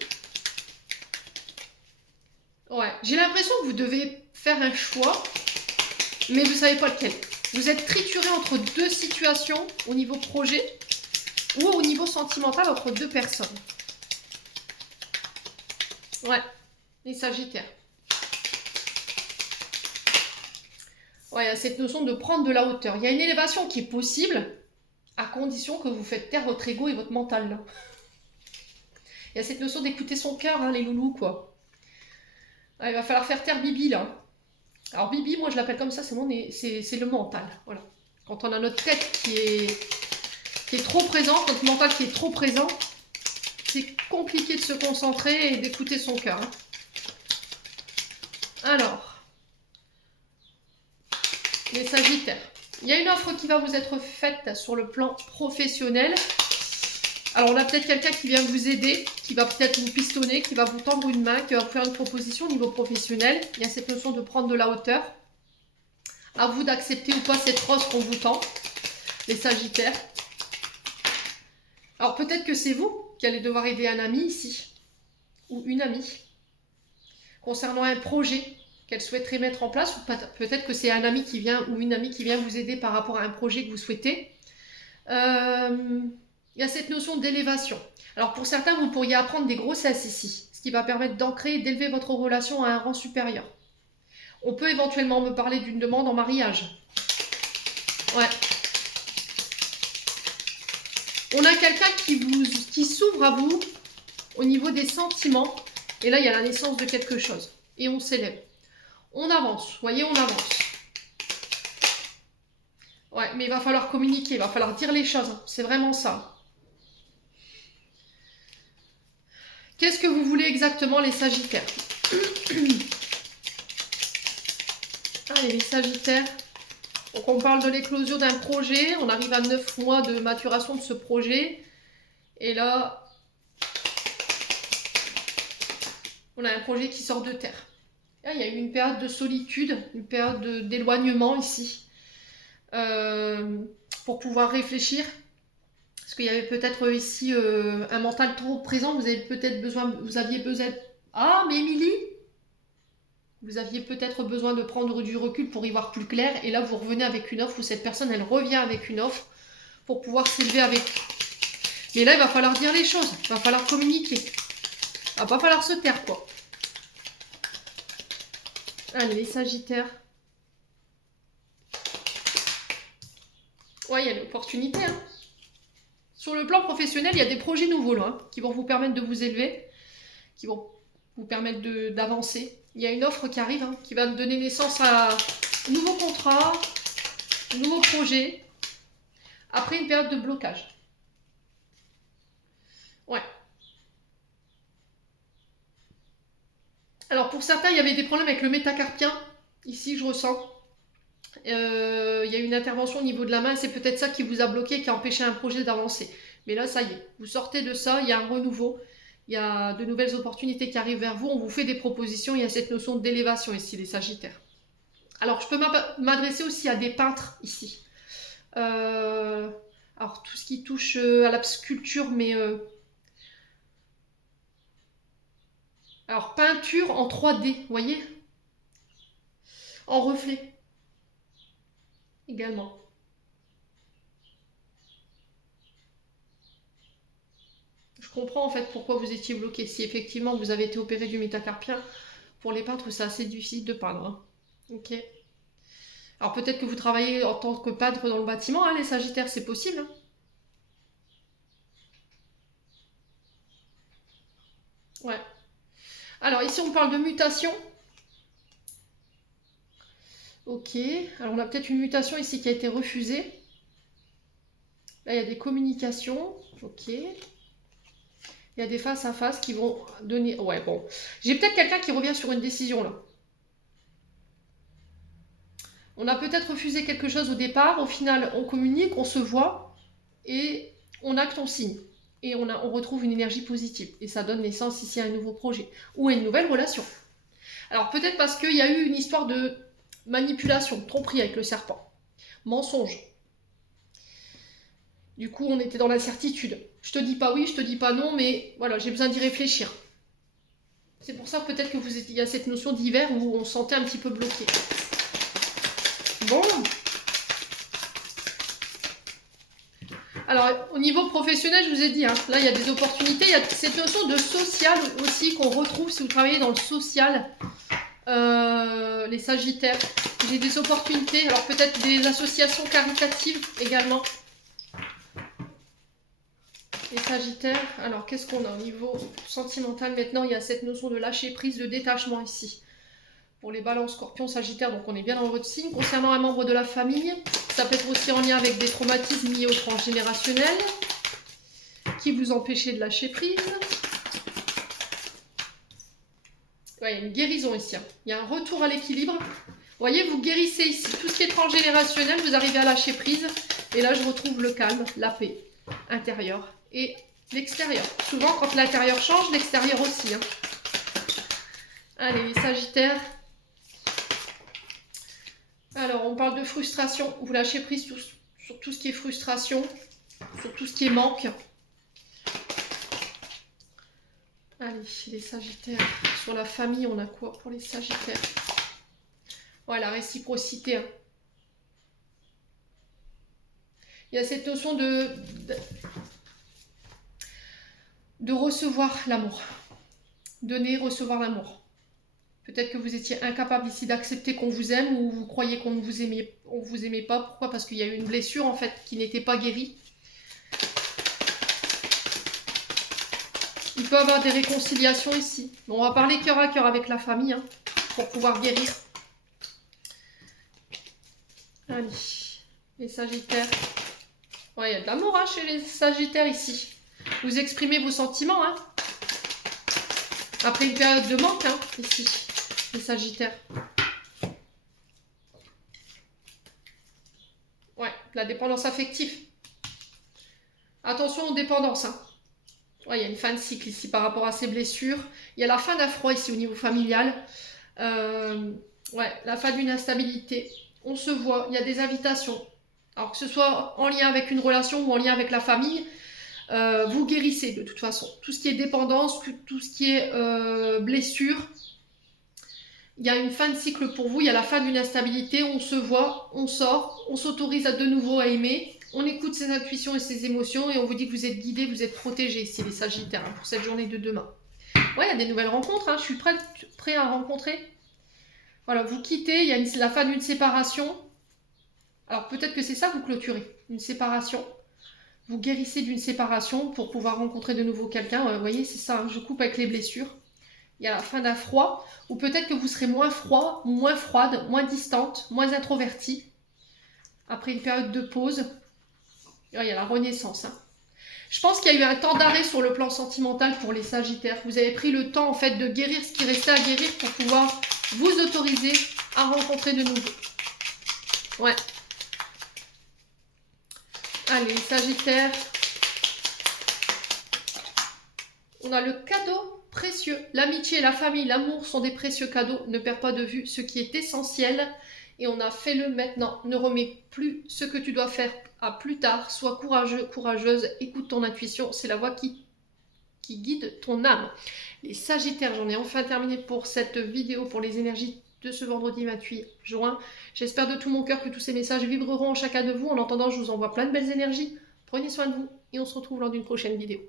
Ouais, j'ai l'impression que vous devez faire un choix, mais vous ne savez pas lequel. Vous êtes trituré entre deux situations au niveau projet ou au niveau sentimental entre deux personnes. Ouais, les sagittaires. Ouais, il y a cette notion de prendre de la hauteur. Il y a une élévation qui est possible, à condition que vous faites taire votre ego et votre mental. Là. Il y a cette notion d'écouter son cœur, hein, les loulous, quoi. Ouais, il va falloir faire taire Bibi, là. Alors Bibi, moi je l'appelle comme ça, c'est le mental. Voilà. Quand on a notre tête qui est trop présente, notre mental qui est trop présent, c'est compliqué de se concentrer et d'écouter son cœur. Hein. Alors, les Sagittaires. Il y a une offre qui va vous être faite sur le plan professionnel. Alors, on a peut-être quelqu'un qui vient vous aider, qui va peut-être vous pistonner, qui va vous tendre une main, qui va vous faire une proposition au niveau professionnel. Il y a cette notion de prendre de la hauteur. À vous d'accepter ou pas cette rose qu'on vous tend, les Sagittaires. Alors, peut-être que c'est vous qui allez devoir aider un ami ici, ou une amie, concernant un projet qu'elle souhaiterait mettre en place, ou peut-être que c'est un ami qui vient, ou une amie qui vient vous aider par rapport à un projet que vous souhaitez. Il y a cette notion d'élévation. Alors pour certains, vous pourriez apprendre des grossesses ici, ce qui va permettre d'ancrer et d'élever votre relation à un rang supérieur. On peut éventuellement me parler d'une demande en mariage. Ouais. On a quelqu'un qui s'ouvre à vous au niveau des sentiments. Et là, il y a la naissance de quelque chose. Et on s'élève. On avance. Vous voyez, on avance. Ouais, mais il va falloir communiquer. Il va falloir dire les choses. C'est vraiment ça. Qu'est-ce que vous voulez exactement, les Sagittaires? Allez, les Sagittaires. Donc, on parle de l'éclosion d'un projet. On arrive à 9 mois de maturation de ce projet. Et là, on a un projet qui sort de terre. Là, il y a eu une période de solitude, une période d'éloignement ici. Pour pouvoir réfléchir. Parce qu'il y avait peut-être ici un mental trop présent. Vous aviez peut-être besoin... Ah, mais Émilie, vous aviez peut-être besoin de prendre du recul pour y voir plus clair. Et là, vous revenez avec une offre où cette personne, elle revient avec une offre pour pouvoir s'élever avec. Mais là, il va falloir dire les choses. Il va falloir communiquer. Il va pas falloir se taire, quoi. Allez, les Sagittaires. Ouais, il y a l'opportunité, hein. Sur le plan professionnel, il y a des projets nouveaux là, hein, qui vont vous permettre de vous élever, qui vont vous permettre d'avancer. Il y a une offre qui arrive, hein, qui va donner naissance à un nouveau contrat, un nouveau projet, après une période de blocage. Ouais. Alors pour certains, il y avait des problèmes avec le métacarpien. Ici, je ressens. Il y a une intervention au niveau de la main, c'est peut-être ça qui vous a bloqué, qui a empêché un projet d'avancer. Mais là, ça y est, vous sortez de ça, il y a un renouveau, il y a de nouvelles opportunités qui arrivent vers vous, on vous fait des propositions, il y a cette notion d'élévation ici, les Sagittaires. Alors, je peux m'adresser aussi à des peintres ici. Alors, tout ce qui touche à la sculpture, mais... Alors, peinture en 3D, vous voyez? En reflet. Également. Je comprends en fait pourquoi vous étiez bloqué. Si effectivement vous avez été opéré du métacarpien, pour les peintres c'est assez difficile de peindre. Hein. Ok. Alors peut-être que vous travaillez en tant que peintre dans le bâtiment, hein, les Sagittaires, c'est possible. Hein. Ouais. Alors ici on parle de mutation. Ok. Alors on a peut-être une mutation ici qui a été refusée. Là il y a des communications. Ok. Il y a des face à face qui vont donner... Ouais, bon. J'ai peut-être quelqu'un qui revient sur une décision, là. On a peut-être refusé quelque chose au départ. Au final, on communique, on se voit. Et on acte, on signe. Et on retrouve une énergie positive. Et ça donne naissance ici à un nouveau projet. Ou à une nouvelle relation. Alors, peut-être parce qu'il y a eu une histoire de manipulation, tromperie avec le serpent. Mensonge. Du coup, on était dans l'incertitude. Je te dis pas oui, je te dis pas non, mais voilà, j'ai besoin d'y réfléchir. C'est pour ça peut-être que il y a cette notion d'hiver où on se sentait un petit peu bloqué. Bon. Alors, au niveau professionnel, je vous ai dit, hein, là, il y a des opportunités. Il y a cette notion de social aussi qu'on retrouve si vous travaillez dans le social, les Sagittaires. J'ai des opportunités, alors peut-être des associations caritatives également. Les Sagittaires, alors qu'est-ce qu'on a au niveau sentimental maintenant? Il y a cette notion de lâcher prise, de détachement ici. Pour les balances, scorpions, sagittaires, donc on est bien dans votre signe. Concernant un membre de la famille, ça peut être aussi en lien avec des traumatismes liés au transgénérationnel qui vous empêchaient de lâcher prise. Ouais, il y a une guérison ici. Hein. Il y a un retour à l'équilibre. Vous voyez, vous guérissez ici. Tout ce qui est transgénérationnel, vous arrivez à lâcher prise. Et là, je retrouve le calme, la paix intérieure et l'extérieur. Souvent, quand l'intérieur change, l'extérieur aussi. Hein. Allez, les Sagittaires. Alors, on parle de frustration. Vous lâchez prise sur tout ce qui est frustration, sur tout ce qui est manque. Allez, les Sagittaires. Sur la famille, on a quoi pour les Sagittaires? Ouais, la réciprocité. Hein. Il y a cette notion de recevoir l'amour. Donner, recevoir l'amour. Peut-être que vous étiez incapable ici d'accepter qu'on vous aime ou vous croyez qu'on ne vous aimait pas. Pourquoi? Parce qu'il y a eu une blessure en fait qui n'était pas guérie. Il peut y avoir des réconciliations ici. Bon, on va parler cœur à cœur avec la famille hein, pour pouvoir guérir. Allez, les Sagittaires. Ouais, il y a de l'amour hein, chez les Sagittaires ici. Vous exprimez vos sentiments. Hein. Après une période de manque hein, ici, les Sagittaires. Ouais, la dépendance affective. Attention aux dépendances. Hein. Ouais, il y a une fin de cycle ici par rapport à ces blessures. Il y a la fin d'un froid ici au niveau familial. Ouais, la fin d'une instabilité. On se voit, il y a des invitations. Alors que ce soit en lien avec une relation ou en lien avec la famille, vous guérissez de toute façon. Tout ce qui est dépendance, tout ce qui est blessure, il y a une fin de cycle pour vous, il y a la fin d'une instabilité, on se voit, on sort, on s'autorise à de nouveau à aimer, on écoute ses intuitions et ses émotions et on vous dit que vous êtes guidé, vous êtes protégé ici les Sagittaires hein, pour cette journée de demain. Ouais, il y a des nouvelles rencontres, hein, je suis prêt à rencontrer. Voilà, vous quittez, il y a la fin d'une séparation. Alors peut-être que c'est ça, vous clôturez, une séparation. Vous guérissez d'une séparation pour pouvoir rencontrer de nouveau quelqu'un. Vous voyez, c'est ça, hein, je coupe avec les blessures. Il y a la fin d'un froid, ou peut-être que vous serez moins froid, moins froide, moins distante, moins introvertie. Après une période de pause, il y a la renaissance. Hein. Je pense qu'il y a eu un temps d'arrêt sur le plan sentimental pour les Sagittaires. Vous avez pris le temps en fait de guérir ce qui restait à guérir pour pouvoir vous autoriser à rencontrer de nouveau. Ouais. Allez, Sagittaire. On a le cadeau précieux. L'amitié, la famille, l'amour sont des précieux cadeaux. Ne perds pas de vue ce qui est essentiel. Et on a fait le maintenant. Ne remets plus ce que tu dois faire à plus tard. Sois courageux, courageuse. Écoute ton intuition. C'est la voix qui guide ton âme. Les Sagittaires, j'en ai enfin terminé pour cette vidéo pour les énergies de ce vendredi 28 juin. J'espère de tout mon cœur que tous ces messages vibreront en chacun de vous. En attendant, je vous envoie plein de belles énergies. Prenez soin de vous et on se retrouve lors d'une prochaine vidéo.